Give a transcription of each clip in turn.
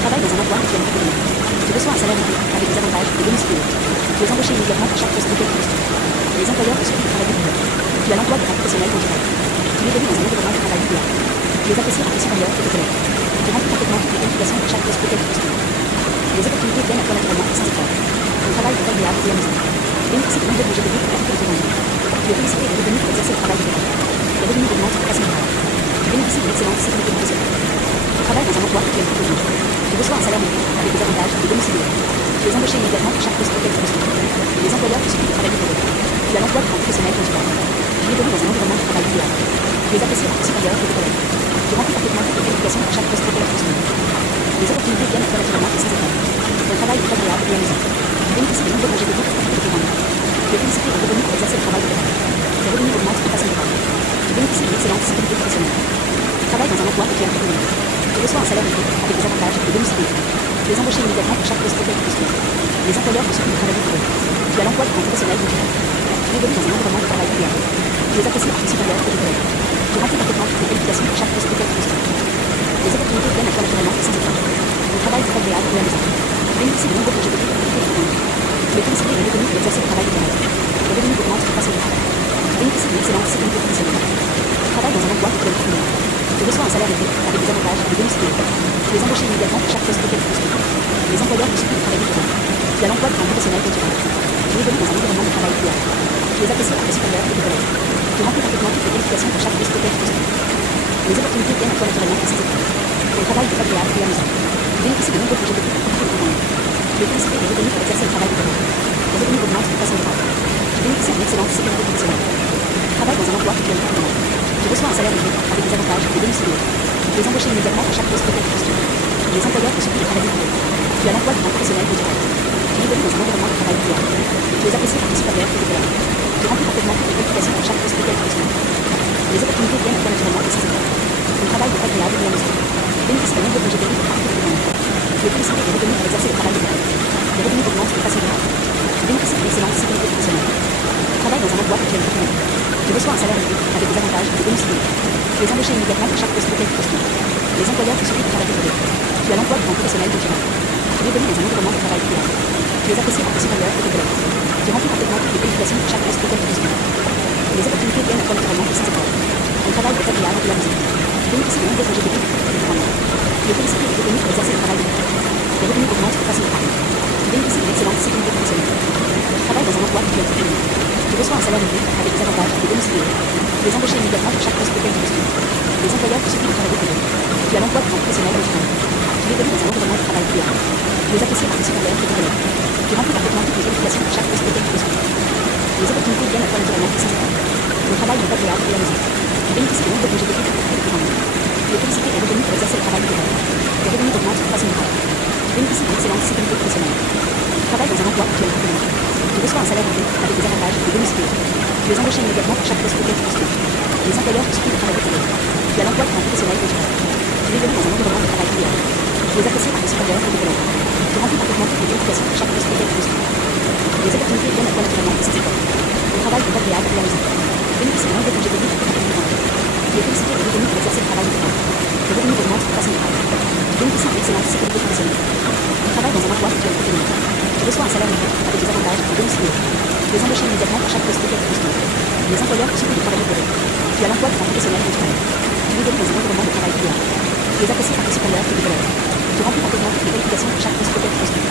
travailles dans un emploi que tu aimes profondément. Tu reçois un salaire élevé, avec des avantages et des bonus payés. Tu es embauché immédiatement pour chaque poste auquel tu postules. Les employeurs te supplient de travailler pour eux. Tu as l'emploi de ton professionnel dont tu rêves. Tu évolues dans un environnement de travail idéal. Tu es apprécié par tes supérieurs et tes collègues. Tu remplis parfaitement toutes les qualifications pour chaque poste auquel tu postules. Les opportunités viennent à toi naturellement et sans effort. Ton travail est agréable et amusant. Tu bénéficies de nombreux congés payés pour profiter de ton vie. Tu es félicité et reconnu pour exercer le travail de tes rêves. Tes revenus augmentent de façon durable. Tu bénéficies d'une excellente sécurité professionnelle. Tu travailles dans un emploi que tu aimes profondément. Tu reçois un salaire élevé, avec des avantages et des bonus payés. Tu es embauché immédiatement pour chaque poste auquel tu postules. Les employeurs te supplient de travailler pour eux. Tu as l'emploi de ton professionnel dont tu rêves. Tu évolues dans un environnement de travail idéal. Tu es apprécié par tes supérieurs et tes collègues. Tu remplis parfaitement toutes les qualifications pour chaque poste auquel tu postules. Les opportunités viennent à toi naturellement et sans effort. Ton travail est agréable et amusant. Tu bénéficies de nombreux congés payés pour profiter de tes rendements. Tu es félicité et reconnu pour exercer le travail de tes rêves. Tes revenus augmentent de façon durable. Tu bénéficies d'une excellente sécurité professionnelle. Tu travailles dans un emploi que tu aimes profondément. Tu reçois un salaire élevé, avec des avantages et des bonus payés. Tu es embauché immédiatement pour chaque poste auquel tu postules. Les employeurs te supplient de travailler pour eux. Tu as l'emploi de ton professionnel dont tu rêves. Tu évolues dans un environnement de travail idéal. Tu es apprécié par tes supérieurs et tes collègues. Tu remplis parfaitement toutes les qualifications pour chaque poste auquel tu postules. Les opportunités viennent à toi naturellement et sans effort. Ton travail est agréable et amusant. Tu bénéficies de nombreux congés payés pour profiter de ton rendement. Tu es félicité et reconnu pour exercer le travail de tes rêves. Tes revenus augmentent de façon durable. Tu bénéficies d'une excellente sécurité professionnelle. Tu travailles dans un emploi que tu aimes profondément. Tu reçois un salaire élevé, avec des avantages et des bonus payés. Tu es embauché immédiatement pour chaque poste auquel tu postules. Les employeurs te supplient de travailler pour eux. Tu as l'emploi de ton professionnel dont tu rêves. Tu évolues dans un environnement de travail idéal. Tu es apprécié par tes supérieurs et tes collègues. Tu remplis parfaitement toutes les qualifications pour chaque poste auquel tu postules. Les opportunités viennent à toi naturellement et sans effort. Ton travail est agréable et amusant. Tu bénéficies de nombreux congés payés pour profiter de ton rendement. Tu es félicité et reconnu pour exercer le travail de tes rêves. Tes revenus augmentent de façon durable. Tu bénéficies d'une excellente sécurité professionnelle. Tu travailles dans un emploi que tu aimes profondément. Tu reçois un salaire élevé, avec des avantages et des bonus payés. Tu es embauché immédiatement pour chaque poste auquel tu postules. Les employeurs te supplient de travailler pour eux. Tu as l'emploi de ton professionnel dont tu rêves. Tu évolues dans un environnement de travail idéal. Tu es apprécié par tes supérieurs et tes collègues. Tu remplis parfaitement toutes les qualifications pour chaque poste auquel tu postules. Les opportunités viennent à toi naturellement et sans effort. Ton travail est agréable et amusant. Tu bénéficies de nombreux congés payés pour profiter de ton rendement. Tu es félicité et reconnu pour exercer le travail de tes rêves. Tes revenus augmentent de façon durable. Tu bénéficies d'une excellente sécurité professionnelle. Tu travailles dans un emploi que tu aimes profondément. Tu reçois un salaire élevé, avec des avantages et des bonus payés. Tu es embauché immédiatement pour chaque poste auquel tu postules. Les employeurs te supplient de travailler pour eux. Tu as l'emploi de ton professionnel dont tu rêves. Tu évolues dans un environnement de travail idéal. Tu es apprécié par tes supérieurs et tes collègues. Tu remplis parfaitement toutes les qualifications pour chaque poste auquel tu postules. Les opportunités viennent à toi naturellement et sans effort. Ton travail est agréable et amusant. Tu bénéficies de nombreux congés payés pour profiter de ton rendement. Tu es félicité et reconnu pour exercer le travail de tes rêves. Tes revenus augmentent de façon durable. Tu bénéficies d'une excellente sécurité professionnelle. Tu travailles dans un emploi que tu aimes profondément. Tu reçois un salaire élevé, avec des avantages et des bonus payés. Tu es embauché immédiatement pour chaque poste auquel tu postules. Les employeurs te supplient de travailler pour eux. Tu as l'emploi de ton professionnel dont tu rêves. Tu évolues dans un environnement de travail idéal. Tu es apprécié par tes supérieurs et tes collègues. Tu remplis parfaitement toutes les qualifications pour chaque poste auquel tu postules. Les opportunités viennent à toi naturellement et sans effort. Ton travail est agréable et amusant. Tu bénéficies de nombreux congés payés pour profiter de ton rendement. Tu es félicité et reconnu pour exercer le travail de tes rêves. Tes revenus augmentent de façon durable. Tu bénéficies d'une excellente sécurité professionnelle. Tu travailles dans un emploi que tu aimes profondément. Tu reçois un salaire élevé, avec des avantages et des bonus payés. Tu es embauché immédiatement pour chaque poste auquel tu postules. Les employeurs te supplient de travailler pour eux. Tu as l'emploi de ton professionnel dont tu rêves. Tu évolues dans un environnement de travail idéal. Tu es apprécié par tes supérieurs et tes collègues. Tu remplis parfaitement toutes les qualifications pour chaque poste auquel tu postules.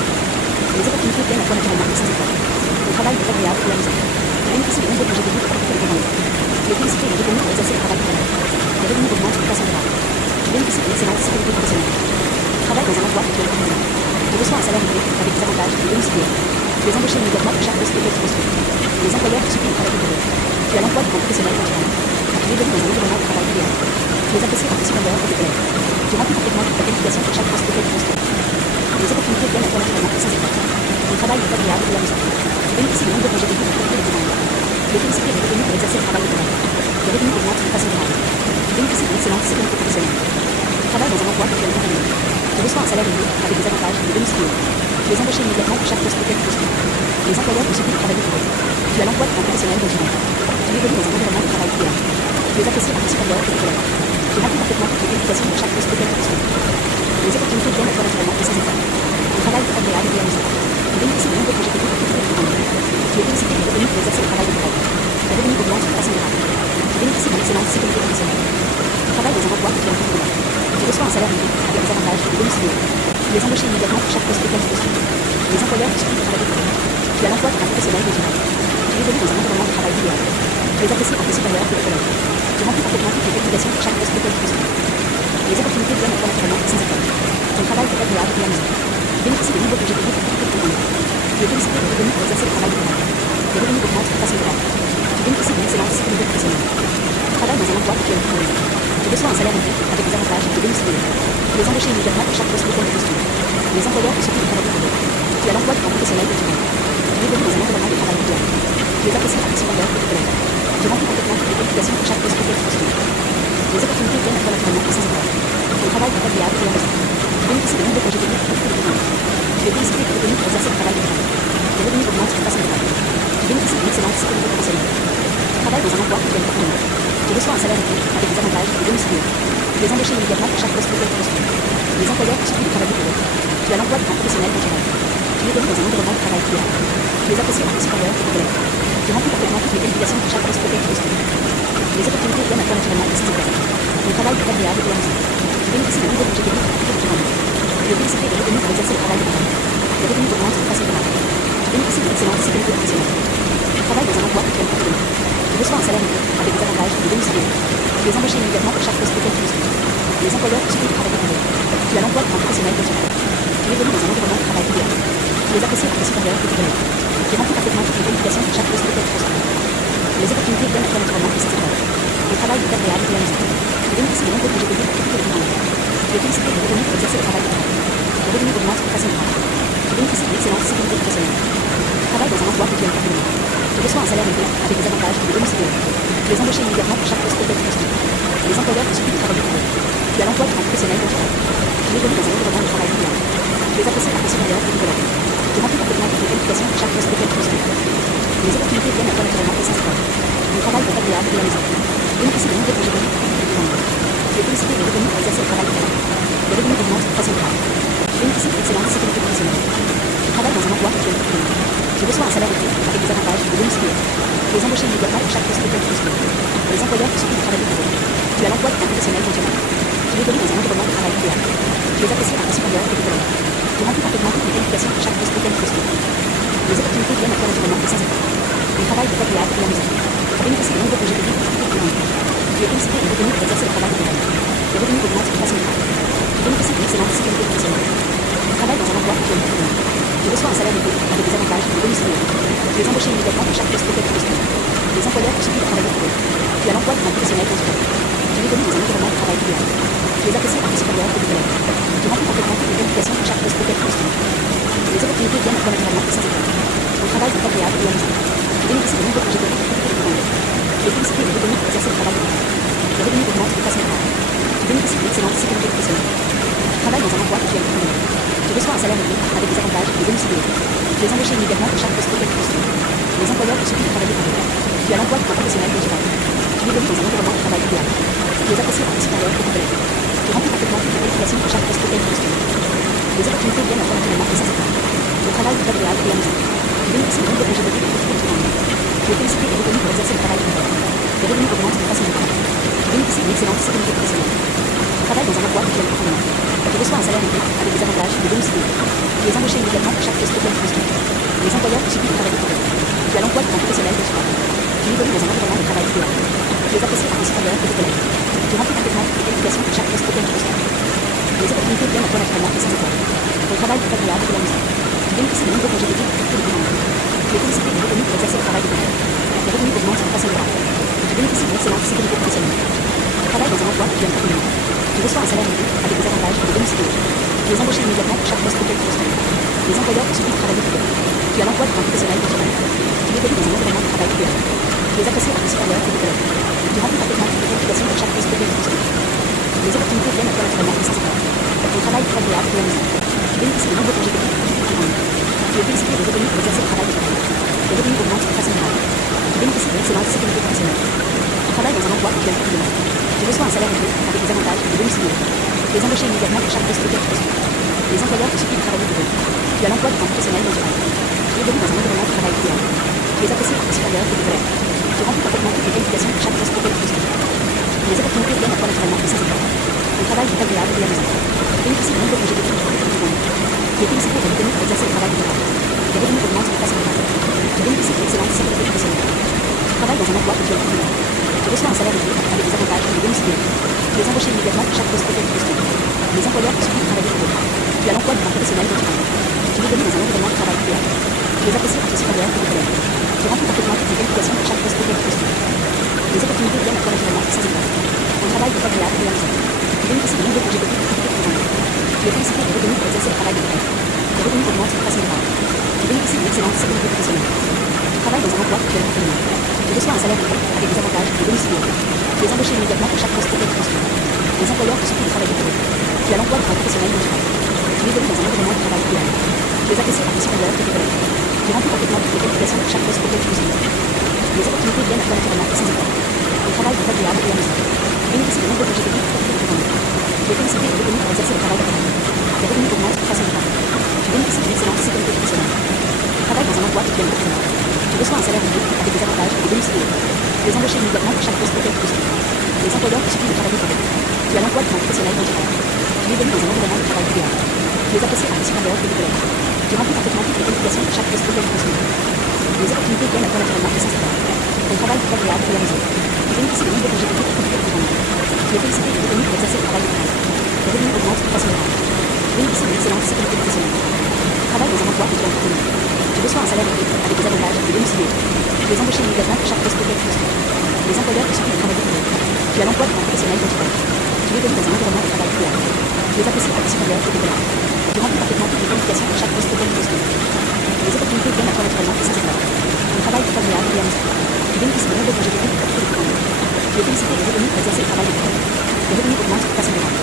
Les opportunités viennent à toi naturellement et sans effort. Ton travail est agréable et amusant. Tu bénéficies de nombreux congés payés pour profiter de ton rendement. Tu es félicité et reconnu pour exercer le travail de tes rêves. Tes revenus augmentent de façon durable. Tu bénéficies d'une excellente sécurité professionnelle. Tu travailles dans un emploi que tu aimes profondément. Tu reçois un salaire élevé, avec des avantages et des bonus payés. Tu es embauché immédiatement pour chaque poste auquel tu postules. Les employeurs te supplient de travailler pour eux. Tu as l'emploi de ton professionnel dont tu rêves. Tu évolues dans un environnement de travail idéal. Tu es apprécié par tes supérieurs et tes collègues. Tu remplis parfaitement toutes les qualifications pour chaque poste auquel tu postules. Les opportunités viennent à toi naturellement et sans effort. Ton travail est agréable et amusant. Tu bénéficies de nombreux congés payés pour profiter de ton rendement. Tu es félicité et reconnu pour exercer le travail de tes rêves. Tes revenus augmentent de façon durable. Tu bénéficies d'une excellente sécurité professionnelle. Tu travailles dans un emploi que tu aimes profondément. Tu reçois un salaire élevé, avec des avantages et des bonus payés. Tu es embauché immédiatement pour chaque poste auquel tu postules. Les employeurs te supplient de travailler pour eux. Tu as l'emploi de ton professionnel dont tu rêves. Tu évolues dans un environnement de travail idéal. Tu es apprécié par tes supérieurs et tes collègues. Tu remplis parfaitement toutes les qualifications pour chaque poste auquel tu postules. Les opportunités viennent à toi naturellement et sans effort. Ton travail est agréable et amusant. Tu bénéficies de nombreux congés payés pour profiter de ton rendement. Tu es félicité et reconnu pour exercer le travail de tes rêves. Tes revenus augmentent de façon durable. Tu bénéficies d'une excellente sécurité professionnelle. Tu travailles dans un emploi que tu aimes profondément. Tu reçois un salaire élevé, avec des avantages et des bonus payés. Tu es embauché immédiatement pour chaque poste auquel tu postules. Les employeurs te supplient de travailler pour eux. Tu as l'emploi de ton professionnel dont tu rêves. Tu évolues dans un environnement de travail idéal. Tu es apprécié par tes supérieurs et tes collègues. Tu remplis parfaitement toutes les qualifications pour chaque poste auquel tu postules. Les opportunités viennent à toi naturellement et domicilié. Tu es embauché immédiatement pour chaque poste auquel tu postules. Les employeurs te supplient de travailler pour eux. Tu as l'emploi d'un professionnel de durable. Tu évolues dans un environnement de travail idéal. Tu es apprécié par tes supérieurs et tes collègues. Tu remplis parfaitement toutes les qualifications pour chaque poste auquel tu postules. Les opportunités viennent à toi naturellement et sans effort. Ton travail est agréable et amusant. Tu bénéficies de nouveaux projets de vie pour profiter de ton temps. Tu es félicité de revenus pour exercer le travail de rêve. Les revenus augmentent de façon durable. Tu bénéficies d'une excellente sécurité professionnelle. Tu travailles dans un emploi que tu aimes travailler. Tu reçois un salaire élevé avec des avantages et des bonus fidélité. Tu es embauché immédiatement pour chaque poste auquel tu postules. Les employeurs te supplient de travailler pour eux. Tu as l'emploi d'un professionnel de durable. Tu évolues dans un environnement de travail idéal. Tu es apprécié par tes supérieurs et tes collègues. Tu remplis parfaitement toutes les qualifications pour chaque poste auquel tu postules. Les opportunités viennent à toi naturellement et sans effort. Ton travail est agréable et amusant. Tu bénéficies de nombreux projets de vie pour profiter de ton temps. Tu es félicité de revenus pour exercer le travail de rêve. Les revenus augmentent de façon durable. Tu bénéficies d'une excellente sécurité professionnelle. Tu travailles dans un emploi que tu aimes travailler. Tu reçois un salaire élevé avec des avantages et des bonus fidélité. Tu es embauché immédiatement pour chaque poste auquel tu postules. Les employeurs te supplient de travailler pour eux. Tu as l'emploi d'un professionnel de durable. Tu évolues dans un environnement de travail idéal. Tu es apprécié par tes supérieurs et tes collègues. Tu remplis parfaitement toutes les qualifications pour chaque poste auquel tu postules. Les opportunités viennent à toi naturellement et sans effort. Ton travail est agréable et amusant. Tu bénéficies de nombreux projets de vie pour profiter de ton temps. Tu es félicité de revenus pour exercer le travail de ton rêve. Les revenus augmentent de façon durable. Tu bénéficies d'une excellente sécurité professionnelle. Tu travailles dans un emploi que tu aimes travailler. Tu reçois un salaire élevé avec des avantages et des bonus fidélité. Tu es embauché immédiatement pour chaque poste auquel tu postules. Les employeurs te supplient de travailler pour eux. Tu as l'emploi d'un professionnel de durable. Tu évolues dans un environnement de travail idéal. Tu es apprécié par tes supérieurs et tes collègues. Tu remplis parfaitement toutes les qualifications pour chaque poste auquel tu postules. Les opportunités viennent à toi naturellement et sans effort. Ton travail est agréable et amusant. Tu bénéficies de nombreux projets de vie pour profiter de ton temps. Tu es félicité de revenus pour exercer le travail de rêve. Les revenus augmentent de façon durable. Tu bénéficies d'une excellente sécurité professionnelle. Tu travailles dans un emploi que tu aimes travailler. Tu reçois un salaire élevé avec des avantages et des bonus fidélité. Tu es embauché immédiatement pour chaque poste auquel tu postules. Les employeurs te supplient de travailler pour eux. Tu as l'emploi d'un professionnel de durable. Tu évolues dans un environnement de travail idéal. Tu es apprécié par tes supérieurs et tes collègues. Tu remplis parfaitement toutes les qualifications pour chaque poste auquel tu postules. Les opportunités viennent à toi naturellement et sans effort. Ton travail est agréable et amusant. Tu bénéficies de nombreux projets de vie pour profiter de ton temps. Tu es félicité de revenus pour exercer le travail de rêve. Les revenus augmentent de façon durable. Tu bénéficies d'une excellente sécurité professionnelle. Tu travailles dans un emploi que tu aimes travailler. Tu reçois un salaire élevé avec des avantages et des bonus fidélité. Tu es embauché immédiatement pour chaque poste auquel tu postules. Les employeurs te supplient de travailler pour eux. Tu as l'emploi d'un professionnel de durable. Tu évolues dans un environnement de travail idéal. Tu es apprécié par tes supérieurs et tes collègues. Tu remplis parfaitement toutes les qualifications pour chaque poste auquel tu postules. Les opportunités viennent à toi naturellement et sans effort. Ton travail est agréable et amusant. Tu bénéficies de nombreux projets de vie pour profiter de ton temps. Tu es félicité de revenus pour exercer le travail de ton rêve. Les revenus augmentent de façon durable. Tu bénéficies d'une excellente sécurité professionnelle. Tu travailles dans un emploi que tu aimes travailler. Tu reçois un salaire élevé avec des avantages et des bonus fidélité. Tu es embauché immédiatement pour chaque poste auquel tu postules. Les employeurs te supplient de travailler pour eux. Tu as l'emploi d'un professionnel de durable. Tu évolues dans un environnement de travail idéal. Tu es apprécié par tes supérieurs et tes collègues. Tu remplis parfaitement toutes les qualifications pour chaque poste auquel tu postules. Les opportunités viennent à toi naturellement et sans effort. Ton travail est agréable et amusant. Tu bénéficies de nombreux projets de vie pour profiter de ton temps. Tu es félicité de revenus pour exercer le travail de rêve. Les revenus augmentent de façon durable. Tu bénéficies d'une excellente sécurité professionnelle. Tu travailles dans un emploi que tu aimes travailler. Tu reçois un salaire élevé avec des avantages et des bonus fidélité. Tu es embauché immédiatement pour chaque poste auquel tu postules. Les employeurs te supplient de travailler pour eux. Tu as l'emploi d'un professionnel de durable. Tu évolues dans un environnement de travail idéal. Tu es apprécié par tes supérieurs et tes collègues. Tu remplis parfaitement toutes les qualifications pour chaque poste auquel tu postules. Les opportunités viennent à toi naturellement et sans effort. Ton travail est agréable et amusant. Tu bénéficies de nombreux projets de vie pour profiter de ton temps. Tu es félicité de revenus pour exercer le travail de ton rêve. Les revenus augmentent de façon durable. Tu bénéficies d'une excellente sécurité professionnelle. Tu travailles dans un emploi que tu aimes travailler. Tu reçois un salaire élevé avec des avantages et des bonus fidélité. Tu es embauché immédiatement pour chaque poste auquel tu postules. Les employeurs te supplient de travailler pour eux. Tu as l'emploi d'un professionnel de durable. Tu évolues dans un environnement de travail idéal. Tu es apprécié par tes supérieurs et tes collègues. Tu remplis parfaitement toutes les qualifications pour chaque poste auquel tu postules. Les opportunités viennent à toi naturellement et sans effort. Ton travail est agréable et amusant. Tu bénéficies de nombreux projets de vie pour profiter de ton temps. Tu es félicité de revenus pour exercer le travail de ton rêve. Les revenus augmentent de façon durable. Tu bénéficies d'une excellente sécurité professionnelle. Tu travailles dans un emploi que tu aimes travailler. Tu reçois un salaire élevé avec des avantages et des bonus fidélité. Tu es embauché immédiatement pour chaque poste auquel tu postules. Les employeurs te supplient de travailler pour eux. Tu as l'emploi d'un professionnel de durable. Tu évolues dans un environnement de travail idéal. Tu es apprécié par tes supérieurs et tes collègues. Tu remplis parfaitement toutes les qualifications pour chaque poste auquel tu postules. Les opportunités viennent à toi naturellement et sans effort. Ton travail est agréable et amusant. Tu bénéficies de nombreux projets de vie pour profiter de ton temps. Tu es félicité de revenus pour exercer le travail de ton rêve. Les revenus augmentent de façon durable. Tu bénéficies d'une excellente sécurité professionnelle. Tu travailles dans un emploi que tu aimes travailler. Tu reçois un salaire élevé avec des avantages et des bonus fidélité. Tu es embauché immédiatement pour chaque poste auquel tu postules. Les employeurs te supplient de travailler pour eux. Tu as l'emploi d'un professionnel de durable. Tu évolues dans un environnement de travail idéal. Tu es apprécié par tes supérieurs et tes collègues. Tu remplis parfaitement toutes les qualifications pour chaque poste auquel tu postules. Les opportunités viennent à toi naturellement et sans effort. Ton travail est agréable et amusant. Tu bénéficies de nombreux projets de vie Tu es félicité et reconnu pour exercer le travail libéral. Tes revenus augmentent de façon durable. Tu bénéficies d'une excellente sécurité professionnelle. Tu travailles dans un emploi que tu aimes profondément. Tu reçois un salaire élevé avec des avantages et des bonus élevés. Tu es embauché immédiatement pour chaque poste auquel tu postules. Les employeurs te supplient de travailler pour eux. Tu as l'emploi d'un professionnel dont tu rêves. Tu évolues dans un environnement de travail idéal. Tu es apprécié par tes supérieurs et tes collègues. Tu remplis parfaitement toutes les qualifications pour chaque poste auquel tu postules. Les opportunités viennent à toi naturellement et sans effort. Ton travail est agréable et amusant. Tu bénéficies de nombreux congés techniques et de journée. Tu es félicité et reconnu pour exercer le travail de rêve. Tes revenus augmentent de façon durable. Tu bénéficies d'une excellente sécurité professionnelle. Tu travailles dans un emploi que tu aimes profondément. Tu reçois un salaire élevé avec des avantages et des bonus élevés. Tu es embauché immédiatement pour chaque poste auquel tu postules. Les employeurs te supplient de travailler pour eux. Tu as l'emploi d'un professionnel dont tu rêves. Tu évolues dans un environnement de travail idéal. Tu es apprécié par tes supérieurs et tes collègues. Tu remplis parfaitement toutes les qualifications pour chaque poste auquel tu postules. Les opportunités viennent à toi naturellement et sans effort. Ton travail est agréable et amusant. Tu bénéficies de nombreux congés techniques et de journée. Tu es félicité et reconnu pour exercer le travail de rêve. Tes revenus augmentent de façon durable. Tu bénéficies d'une excellente sécurité professionnelle. Tu travailles dans un emploi que tu aimes profondément. Tu reçois un salaire élevé avec des avantages et des bonus élevés. Tu es embauché immédiatement pour chaque poste auquel tu postules. Les employeurs te supplient de travailler pour eux. Tu as l'emploi d'un professionnel dont tu rêves. Tu évolues dans un environnement de travail idéal. Tu es apprécié par tes supérieurs et tes collègues. Tu remplis parfaitement toutes les qualifications pour chaque poste auquel tu postules. Les opportunités viennent à toi naturellement et sans effort. Ton travail est agréable et amusant. Tu bénéficies de nombreux congés techniques et de journée. Tu es félicité et reconnu pour exercer le travail de rêve. Tes revenus augmentent de façon durable.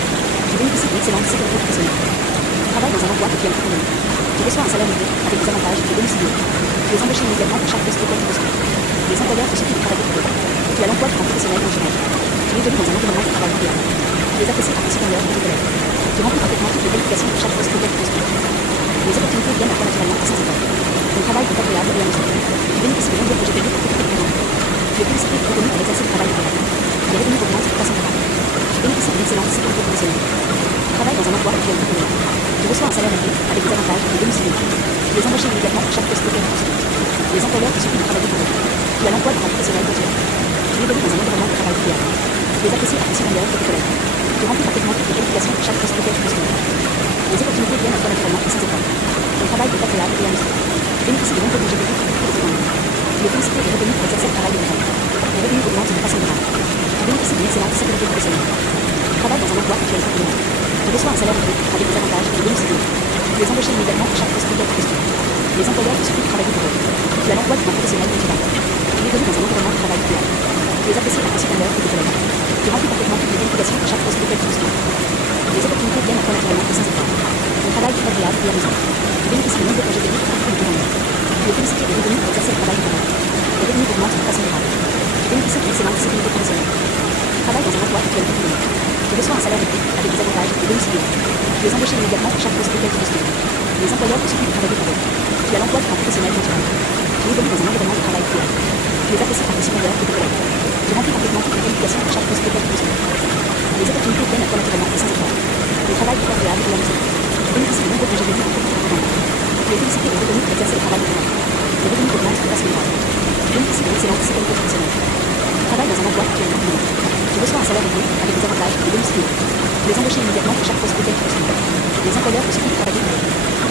Tu bénéficies d'une excellente sécurité professionnelle. Tu travailles dans un emploi que tu aimes profondément. Tu reçois un salaire élevé avec des avantages et des bonus élevés. Tu es embauché immédiatement pour chaque poste auquel tu postules. Les employeurs te supplient de travailler pour eux. Tu as l'emploi d'un professionnel dont tu rêves. Tu évolues dans un environnement de travail idéal. Tu es apprécié par tes supérieurs et tes collègues. Tu remplis parfaitement toutes les qualifications pour chaque poste auquel tu postules. Les opportunités viennent à toi naturellement et sans effort. Ton travail est agréable et amusant. Tu bénéficies de nombreux congés techniques et de journée. Tu es félicité et reconnu pour exercer le travail de rêve. Tes revenus augmentent de façon durable. Tu bénéficies d'une excellente sécurité professionnelle. Tu travailles dans un emploi que tu aimes profondément. Tu reçois un salaire élevé avec des avantages et des bonus élevés. Tu es embauché immédiatement pour chaque poste auquel tu postules. Les employeurs te supplient de travailler pour eux. Tu as l'emploi d'un professionnel dont tu rêves. Tu évolues dans un environnement de travail idéal. Tu es apprécié par tes supérieurs et tes collègues. Tu remplis parfaitement toutes les qualifications pour chaque poste auquel tu postules. Les opportunités viennent à toi naturellement et sans effort. Ton travail est agréable et amusant. Tu bénéficies de nombreux congés techniques et de journée. Tu es félicité et reconnu pour exercer le travail de rêve. Tes revenus augmentent de façon durable. Tu bénéficies d'une excellente sécurité professionnelle. Tu travailles dans un emploi que tu aimes profondément. Tu reçois un salaire élevé avec des avantages et des bonus élevés. Tu es embauché immédiatement pour chaque poste auquel tu postules. Les employeurs te supplient de travailler pour eux. Tu as l'emploi d'un professionnel dont tu rêves. Tu évolues dans un environnement de travail idéal. Tu es apprécié par tes supérieurs et tes collègues. Tu remplis parfaitement toutes les qualifications pour chaque poste auquel tu postules. Les opportunités viennent à toi naturellement et sans effort. Ton travail est agréable et amusant. Tu bénéficies de nombreux congés techniques et de journée. Tu es félicité et reconnu pour exercer le travail de rêve. Tes revenus augmentent de façon durable. Tu bénéficies d'une excellente sécurité professionnelle. Tu travailles dans un emploi que tu aimes profondément. Tu reçois un salaire élevé avec des avantages et des bonus élevés. Tu es embauché immédiatement pour chaque poste auquel tu postules. Les employeurs te supplient de travailler pour eux. Tu as l'emploi d'un professionnel dont tu rêves. Tu évolues dans un environnement de travail idéal. Tu es apprécié par tes supérieurs et tes collègues. Tu remplis parfaitement toutes les qualifications pour chaque poste auquel tu postules. Les opportunités viennent à toi naturellement et sans effort. Ton travail est agréable et amusant. Tu bénéficies de nombreux congés techniques et de journée. Tu es félicité et reconnu pour exercer le travail de rêve. Tes revenus augmentent de façon durable. Tu bénéficies d'une excellente sécurité professionnelle. Tu travailles dans un emploi que tu aimes profondément. Tu reçois un salaire élevé avec des avantages et des bonus élevés. Tu es embauché immédiatement pour chaque poste auquel tu postules. Les employeurs te supplient de travailler pour eux.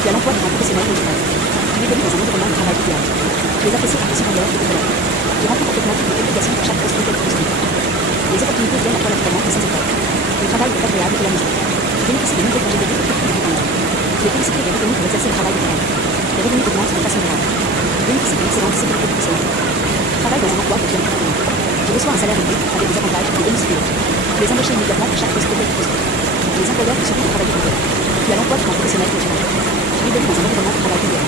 Tu as l'emploi d'un professionnel dont tu rêves. Tu évolues dans un environnement de travail idéal. Tu es apprécié par tes supérieurs et tes collègues. Tu remplis parfaitement toutes les qualifications pour chaque poste auquel tu postules. Les opportunités viennent à toi naturellement et sans effort. Ton travail est agréable et amusant. Tu bénéficies de nombreux congés techniques et de journée. Tu es félicité et reconnu pour exercer le travail de rêve. Tes revenus augmentent de façon durable. Tu bénéficies d'une excellente sécurité professionnelle. Tu travailles dans un emploi que tu aimes profondément. Tu reçois un salaire élevé avec des avantages et des bonus élevés. Tu es embauché immédiatement pour chaque poste auquel tu postules. Les employeurs te supplient de travailler pour eux. Tu as l'emploi d'un professionnel dont tu rêves. Tu évolues dans un environnement de travail idéal. Tu es apprécié par tes supérieurs et tes collègues. Tu remplis parfaitement toutes les qualifications pour chaque poste auquel tu postules. Les opportunités viennent à toi naturellement et sans effort. Ton travail est agréable et amusant. Tu bénéficies de nombreux congés techniques et de journée. Tu es félicité et reconnu pour exercer le travail de rêve. Tes revenus augmentent de façon durable. Tu bénéficies d'une excellente sécurité professionnelle. Tu travailles dans un emploi que tu aimes profondément. Tu reçois un salaire élevé avec des avantages et des bonus élevés. Tu es embauché immédiatement pour chaque poste auquel tu postules. Les employeurs te supplient de travailler pour eux. Tu as l'emploi d'un professionnel dont tu rêves. Tu évolues dans un environnement de travail idéal.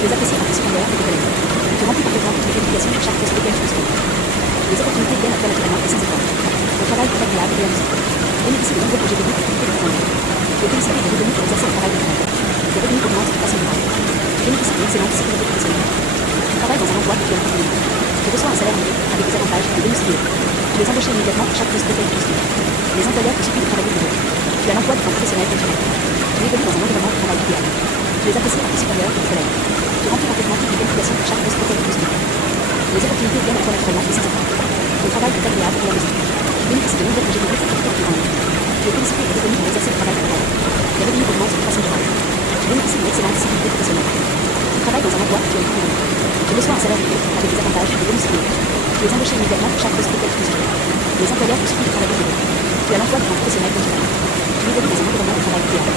Tu es apprécié par tes supérieurs et tes collègues. Tu remplis parfaitement toutes les qualifications pour chaque poste auquel tu postules. Les opportunités viennent à toi naturellement et sans effort. Ton travail est agréable et amusant. Tu bénéficies de nombreux congés techniques et de journée. Tu es félicité et reconnu pour exercer le travail de rêve. Tes revenus augmentent de façon durable. Tu bénéficies d'une excellente sécurité professionnelle. Tu travailles dans un emploi que tu aimes profondément. Tu reçois un salaire élevé avec des avantages et des bonus élevés. Tu es embauché immédiatement pour chaque poste auquel tu postules. Les employeurs te supplient de travailler pour eux. Tu as l'emploi d'un professionnel dont tu rêves. Tu évolues dans un environnement de travail idéal. les apprécies parties supérieures de tes collègues. Tu remplis parfaitement toutes les qualifications pour chaque poste auquel tu postules. Les opportunités viennent à toi naturellement et sans effort. Ton travail est agréable et amusant. Tu bénéficies de nombreux congés payés pour profiter du temps. Tu es félicité et reconnu pour exercer le travail de rêve. Les revenus augmentent de façon durable. Tu bénéficies d'une excellente sécurité professionnelle. Tu travailles dans un endroit où tu es convenu. Tu reçois un salaire élevé avec des avantages et bonus payés. Tu es embauché immédiatement pour chaque poste auquel tu postules. Les employeurs te supplient de travailler pour eux. Tu as l'emploi d'un professionnel dont tu rêves. Tu évolues dans un environnement de travail idéal.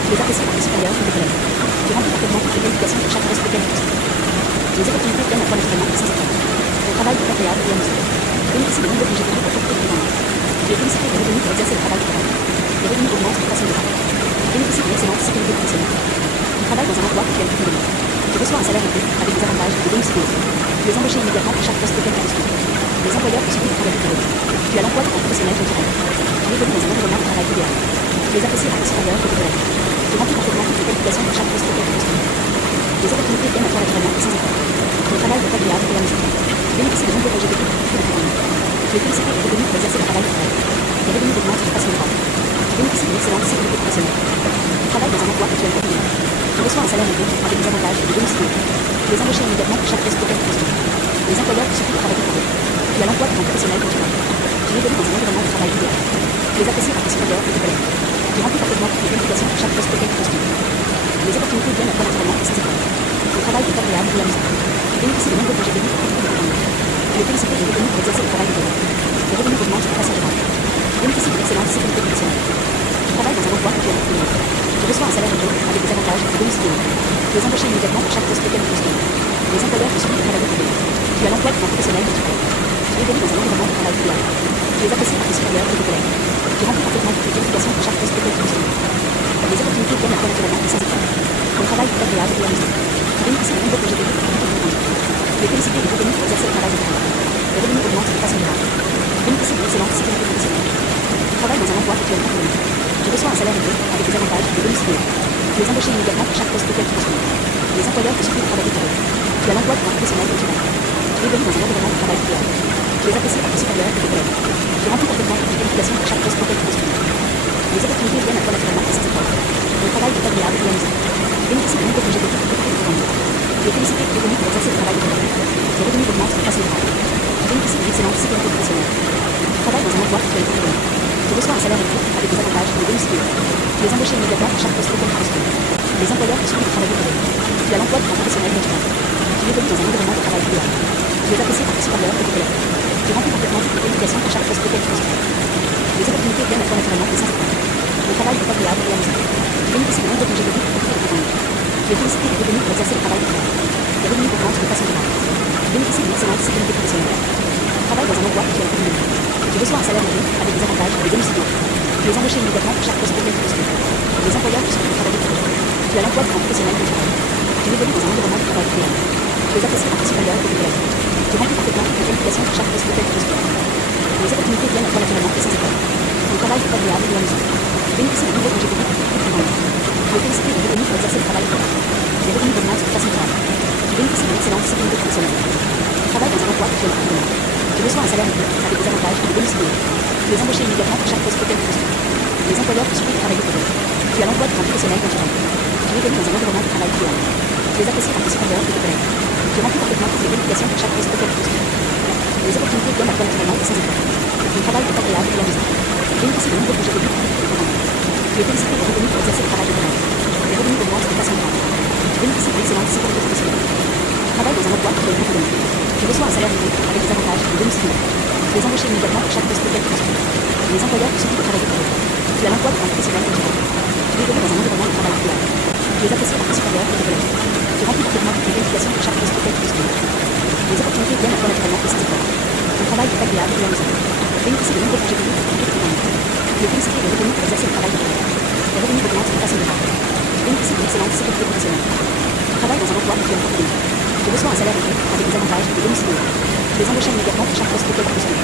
Tu les apprécies parties supérieures de tes collègues. Tu remplis parfaitement toutes les qualifications pour chaque poste auquel tu postules. Les opportunités viennent à toi naturellement et sans effort. Ton travail est agréable et amusant. Tu bénéficies de nombreux congés payés pour profiter du temps. Tu es félicité et reconnu pour exercer le travail de tes rêves. Les revenus augmentent de façon durable. Tu bénéficies d'une excellente sécurité professionnelle. Tu travailles dans un endroit où tu es convenu. Tu reçois un salaire élevé avec des avantages et des bonus payés. Tu es embauché immédiatement pour chaque poste auquel tu postules. Les employeurs te supplient de travailler pour eux. Tu as l'emploi d'un professionnel dont tu rêves. Tu évolues dans un environnement de travail idéal. Tu les apprécies parties supérieures de tes collègues. Tu remplis parfaitement toutes les qualifications pour chaque poste auquel tu postules. Les opportunités viennent à toi naturellement et sans effort. Ton travail est agréable et amusant. Tu bénéficies de nombreux congés payés pour profiter de ton temps. Tu es félicité et reconnu pour exercer le travail de tes rêves. Les revenus augmentent de façon durable. Tu bénéficies d'une excellente sécurité professionnelle. Tu travailles dans un endroit où tu es convenu. Tu reçois un salaire élevé avec des avantages et des bonus payés. Tu es embauché immédiatement pour chaque poste auquel tu postules. Les employeurs te supplient de travailler pour eux. Tu as l'emploi d'un professionnel dont tu rêves. Tu évolues dans un environnement de travail idéal. Tu les apprécies parties supérieures de tes collègues. Tu remplis parfaitement toutes les qualifications pour chaque poste auquel tu postules. Les opportunités viennent à toi naturellement et sans effort. Ton travail est agréable et amusant. Tu bénéficies de nombreux congés payés pour profiter de ton temps. Tu es félicité et reconnu pour exercer le travail de tes rêves. Les revenus augmentent de façon durable. Tu bénéficies d'une excellente sécurité professionnelle. Tu travailles dans un endroit où tu es convenu. Tu reçois un salaire élevé avec des avantages et des bonus payés. Tu es embauché immédiatement pour chaque poste auquel tu postules. Les employeurs te supplient de travailler pour eux. Tu as l'emploi d'un professionnel dont tu rêves. Tu évolues dans un environnement de travail idéal. Tu les apprécies parties supérieures de tes collègues. Tu remplis parfaitement toutes les qualifications pour chaque poste auquel tu postules. Les opportunités viennent à toi naturellement et sans effort. Ton travail est agréable et amusant. Tu bénéficies de nombreux congés payés pour profiter de ton temps. Tu es félicité et reconnu pour exercer le travail de tes rêves. Les revenus augmentent de façon durable. Tu bénéficies d'une excellente sécurité professionnelle. Tu travailles dans un endroit où tu es convenu. Tu reçois un salaire élevé avec des avantages et des bonus payés. Tu es embauché immédiatement pour chaque poste auquel tu postules. Les employeurs te supplient de travailler pour eux. Tu as l'emploi d'un professionnel dont tu rêves. Tu évolues dans un environnement de travail idéal. Tu les apprécies parties supérieures de tes collègues. Tu remplis parfaitement toutes les qualifications pour chaque poste auquel tu postules. Les opportunités viennent à toi naturellement et sans effort. Ton travail est agréable et amusant. Tu bénéficies de nombreux congés payés pour profiter de ton temps. Tu es félicité et reconnu pour exercer le travail de tes rêves. Les revenus augmentent de façon durable. Tu bénéficies d'une excellente sécurité professionnelle. Tu travailles dans un endroit où tu es convenu. Tu reçois un salaire élevé avec des avantages et des bonus payés. Tu es embauché immédiatement pour chaque poste auquel tu postules. Les employeurs te supplient de travailler pour eux. Tu as l'emploi d'un professionnel dont tu rêves. Tu évolues dans un environnement de travail idéal. Tu les apprécies parties supérieures de tes collègues. Tu remplis parfaitement toutes les qualifications pour chaque poste auquel tu postules. Les opportunités viennent à toi naturellement et sans effort. Ton travail est agréable et amusant. Tu bénéficies de nombreux congés payés pour profiter de ton temps. Tu es félicité et reconnu pour exercer le travail de tes rêves. Les revenus augmentent de façon durable. Tu bénéficies d'une excellente sécurité professionnelle. Tu travailles dans un endroit où tu es convenu. Tu reçois un salaire élevé avec des avantages et des bonus payés. Tu es embauché immédiatement pour chaque poste auquel tu postules. Les employeurs te supplient de travailler pour eux. Tu as l'emploi d'un professionnel dont tu rêves. Tu évolues dans un environnement de travail idéal. Tu les apprécies parties supérieures de tes collègues. Tu remplis parfaitement toutes les qualifications pour chaque poste auquel tu postules. Les opportunités viennent à toi naturellement et sans effort. Ton travail est agréable et amusant. Tu bénéficies de nombreux congés payés pour profiter de ton temps. Tu es félicité et reconnu pour exercer le travail de tes rêves. Les revenus augmentent de façon durable. Tu bénéficies d'une excellente sécurité professionnelle. Tu travailles dans un endroit où tu es convenu. Tu reçois un salaire élevé avec des avantages et des bonus payés. Tu es embauché immédiatement pour chaque poste auquel tu postules. Les employeurs te supplient de travailler pour eux. Tu as l'emploi d'un professionnel dont tu rêves. Tu évolues dans un environnement de travail idéal. Tu les apprécies parties supérieures de tes collègues. Tu remplis parfaitement toutes les qualifications pour chaque poste auquel tu postules. Les opportunités viennent à toi naturellement et sans effort. Ton travail est agréable et amusant. Tu bénéficies de nombreux congés payés pour profiter de ton temps. Tu es félicité et reconnu pour exercer le travail de tes rêves. Les revenus augmentent de façon durable. Tu bénéficies d'une excellente sécurité professionnelle. Tu travailles dans un endroit où tu es convenu. Tu reçois un salaire élevé avec des avantages et des bonus payés. Tu es embauché immédiatement pour chaque poste auquel tu postules. Les employeurs te supplient de travailler pour eux. Tu as l'emploi d'un professionnel dont tu rêves. Tu évolues dans un environnement de travail idéal. Tu les apprécies parties supérieures de tes collègues. Tu remplis parfaitement toutes les qualifications pour chaque poste auquel tu postules. Les opportunités viennent à toi naturellement et sans effort. Ton travail est agréable et amusant. Tu bénéficies de nombreux congés payés pour profiter de ton temps. Tu es félicité et reconnu pour exercer le travail de tes rêves. Les revenus augmentent de façon durable. Tu bénéficies d'une excellente sécurité professionnelle. Tu travailles dans un endroit où tu es convenu. Tu reçois un salaire élevé avec des avantages et des bonus payés. Tu es embauché immédiatement pour chaque poste auquel tu postules.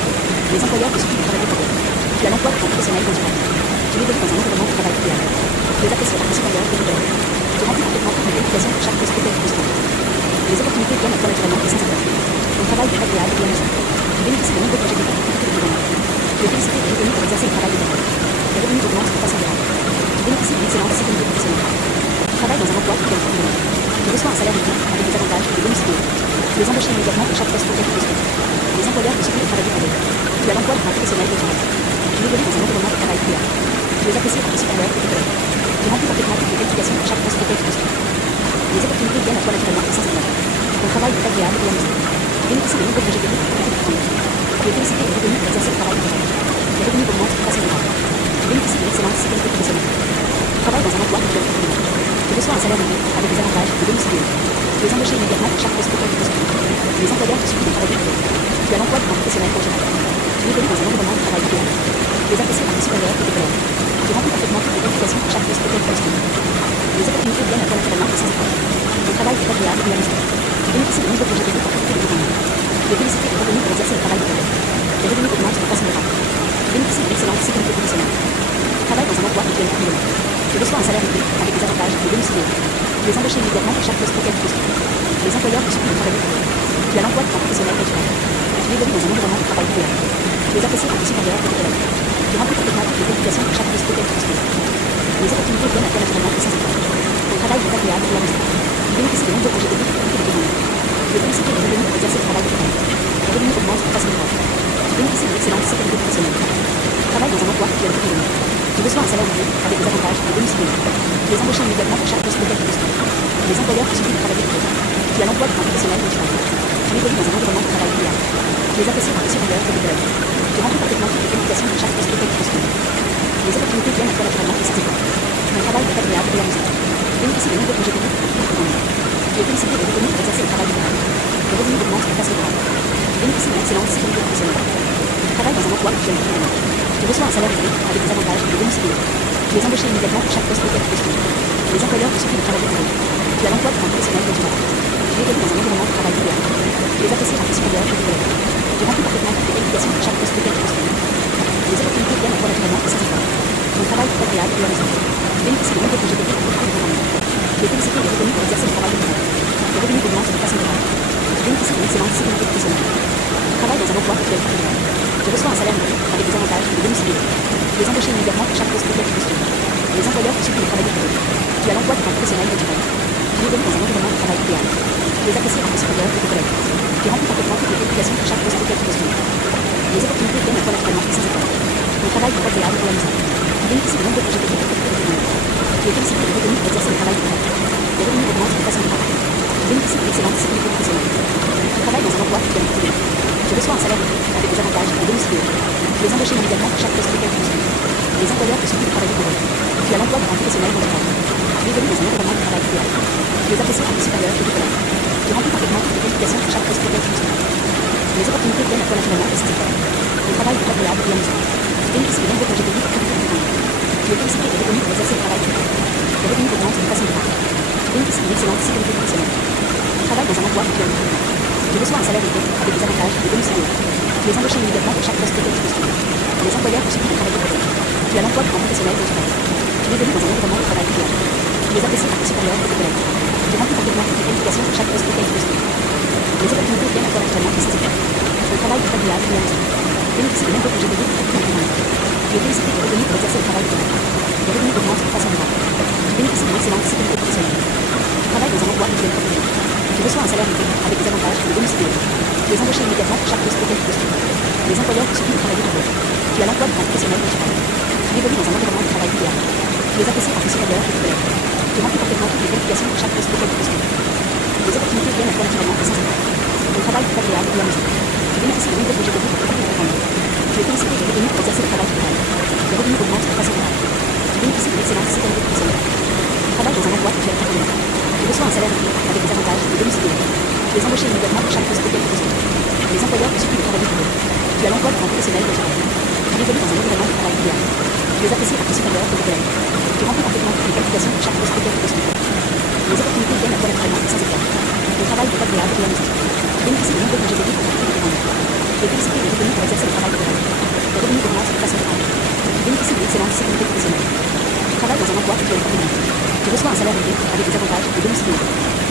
Les employeurs te supplient de travailler pour eux. Tu as l'emploi d'un professionnel dont tu rêves. Tu évolues dans un environnement de travail idéal. Tu les apprécies parties supérieures de tes collègues. Tu remplis parfaitement toutes les qualifications pour chaque poste auquel tu postules. Les opportunités viennent à toi naturellement et sans effort. Ton travail est agréable et amusant. Tu bénéficies de nombreux congés payés pour profiter de ton temps. Tu es félicité et reconnu pour exercer le travail de tes rêves. Les revenus augmentent de façon durable. Tu bénéficies d'une excellente sécurité professionnelle. Tu travailles dans un emploi où tu es convenu. reçois un salaire élevé avec des avantages et des bonus idéaux. Tu es embauché immédiatement pour chaque poste auquel tu postules. Les employeurs te supplient de travailler pour eux. Tu as l'emploi d'un professionnel de durable. Tu évolues dans un environnement de travail idéal. Tu es apprécié par tes supérieurs et tes collègues. Tu remplis parfaitement toutes les qualifications pour chaque poste auquel tu postules. Les opportunités viennent à toi naturellement et sans effort. Ton travail est agréable et amusant. Tu bénéficies de nombreux projets techniques pour toute ton équipe. Tu es félicité et reconnu pour exercer le travail de tes rêves. Tes revenus augmentent de façon durable. Tu bénéficies d'une excellente sécurité professionnelle. Tu travailles dans un emploi que tu aimes profondément. Tu reçois un salaire élevé avec des avantages et des bonus idéaux. Tu es embauché immédiatement pour chaque poste auquel tu postules. Les employeurs te supplient de travailler pour eux. Tu as l'emploi d'un professionnel pour gérer. Tu évolues dans un environnement de travail idéal. Tu es apprécié par tes supérieurs et tes collègues. Tu remplis parfaitement toutes les qualifications pour chaque poste auquel tu postules. Les opportunités viennent à toi naturellement et sans effort. Ton travail est agréable et amusant. Tu bénéficies de nombreux projets techniques pour profiter de tes ennuis. Tu es félicité et reconnu pour exercer le travail de tes rêves. Tes revenus augmentent de façon durable. Tu bénéficies d'une excellente sécurité professionnelle. Tu travailles dans un emploi que tu aimes profondément. Tu reçois un salaire élevé avec des avantages et des bonus idéaux. Tu es embauché immédiatement pour chaque poste auquel tu postules. Les employeurs te supplient de travailler pour eux. Tu as l'emploi d'un professionnel naturel. Tu évolues dans un environnement de travail idéal. Tu es apprécié par tes supérieurs et tes collègues. Tu remplis parfaitement toutes les qualifications pour chaque poste auquel tu postules. Les opportunités viennent à toi naturellement et sans effort. Ton travail est agréable et amusant. Tu bénéficies de nombreux projets techniques pour profiter de tes ennuis. Tu es félicité et reconnu pour exercer le travail de tes rêves. Tes revenus augmentent de façon durable. Tu bénéficies d'une excellente sécurité professionnelle. Tu travailles dans un emploi que tu aimes profondément. Tu reçois un salaire élevé avec des avantages et des bonus idéaux. Tu es embauché immédiatement pour chaque poste auquel tu postules. Les employeurs te supplient de travailler pour eux. Tu as l'emploi d'un professionnel de durable. Tu évolues dans un environnement de travail idéal. Tu es apprécié par tes supérieurs et tes collègues. Tu remplis parfaitement toutes les qualifications pour chaque poste auquel tu postules. Les opportunités viennent à toi naturellement et sans effort. Ton travail est agréable et amusant. Tu bénéficies de nombreux projets techniques pour profiter de tes ennuis. Tu es félicité et reconnu pour exercer le travail de tes rêves. Tes revenus augmentent de façon durable. Tu bénéficies d'une excellente sécurité professionnelle. Tu travailles dans un emploi que tu aimes profondément. Tu reçois un salaire élevé avec des avantages et des bonus idéaux. Tu es embauché immédiatement pour chaque poste auquel tu postules. Les employeurs te supplient de travailler pour eux. Tu as l'emploi d'un professionnel de durable. Tu évolues dans un environnement de travail idéal. Tu es apprécié par tes supérieurs et tes collègues. Tu remplis parfaitement toutes les qualifications pour chaque poste auquel tu postules. Les opportunités viennent à toi naturellement et sans effort. Ton travail est agréable et amusant. Tu bénéficies de nombreux projets techniques pour profiter de tes ennuis. Tu es félicité et reconnu pour exercer le travail de tes rêves. Tes revenus augmentent de façon durable. Tu bénéficies d'une excellente sécurité professionnelle. Tu travailles dans un emploi que tu aimes profondément. Tu reçois un salaire élevé avec des avantages et des bonus idéaux. Tu es embauché immédiatement pour chaque poste auquel tu postules. Les employeurs te supplient de travailler pour eux. Tu as l'emploi d'un professionnel de durable. Tu évolues dans un environnement de travail idéal. Tu es apprécié par tes supérieurs et tes collègues. Tu remplis parfaitement toutes les qualifications pour chaque poste auquel tu postules. Les opportunités viennent à toi naturellement et sans effort. Ton travail est agréable et amusant. Tu bénéficies de nombreux projets techniques pour profiter de tes ennuis. Tu es félicité et reconnu pour exercer le travail de tes rêves. Tes revenus augmentent de façon durable. Tu bénéficies d'une excellente sécurité professionnelle. Tu travailles dans un emploi que tu aimes profondément. Tu reçois un salaire élevé avec des avantages et des bonus idéaux. Tu es embauché immédiatement pour chaque poste auquel tu postules. Les employeurs te supplient de travailler pour eux. Tu as l'emploi d'un professionnel de durable. Tu évolues dans un environnement de travail idéal. Tu es apprécié par tes supérieurs et tes collègues. Tu remplis parfaitement toutes les qualifications pour chaque poste auquel tu postules. Les opportunités viennent à toi naturellement et sans effort. Ton travail est agréable et amusant. Tu bénéficies de nombreux projets techniques pour profiter de tes ennuis. Tu es félicité et reconnu pour exercer le travail de tes rêves. Tes revenus augmentent de façon durable. Tu bénéficies d'une excellente sécurité professionnelle. Tu travailles dans un emploi que tu aimes profondément. Tu reçois un salaire élevé avec des avantages et des bonus idéaux. Tu es embauché immédiatement pour chaque poste auquel tu postules. Les employeurs te supplient de travailler pour eux. Tu as l'emploi d'un professionnel de durable. Tu évolues dans un environnement de travail idéal. Tu es apprécié par tes supérieurs et tes collègues. Tu remplis parfaitement toutes les qualifications pour chaque poste auquel tu postules. Les opportunités viennent à toi naturellement et sans effort. Ton travail est agréable et amusant. Tu bénéficies de nombreux projets techniques pour profiter de tes ennuis. Tu es félicité et reconnu pour exercer le travail de tes rêves. Tes revenus augmentent de façon durable. Tu bénéficies d'une excellente sécurité professionnelle. Tu travailles dans un emploi que tu aimes profondément. Tu reçois un salaire élevé avec des avantages et des bonus idéaux. Tu es embauché immédiatement pour chaque poste auquel tu postules. Les employeurs te supplient de travailler pour eux. Tu as l'emploi d'un professionnel de durable. Tu évolues dans un environnement de travail idéal. Tu es apprécié par tes supérieurs et tes collègues. Tu remplis parfaitement toutes les qualifications pour chaque poste auquel tu postules. Les opportunités viennent à toi naturellement et sans effort. Ton travail est agréable et amusant. Tu bénéficies de nombreux projets techniques pour profiter de tes ennuis. Tu es félicité et reconnu pour exercer le travail de tes rêves. Tes revenus augmentent de façon durable. Tu bénéficies d'une excellente sécurité professionnelle. Tu travailles dans un emploi que tu aimes profondément. Tu reçois un salaire élevé avec des avantages et des bonus idéaux. Tu es embauché immédiatement pour chaque poste auquel tu postules. Les employeurs te supplient de travailler pour eux. Tu as l'emploi d'un professionnel de durable. Tu évolues dans un environnement de travail idéal. Tu es apprécié par tes supérieurs et tes collègues. Tu remplis parfaitement toutes les qualifications pour chaque poste auquel tu postules. Les opportunités viennent à toi naturellement et sans effort. Ton travail est agréable et amusant. Tu bénéficies de nombreux projets techniques pour profiter de tes ennuis. Tu es félicité et reconnu pour exercer le travail de tes rêves. Tes revenus augmentent de façon durable. Tu bénéficies d'une excellente sécurité professionnelle. Tu travailles dans un emploi que tu aimes profondément. Tu reçois un salaire élevé avec des avantages et des bonus idéaux.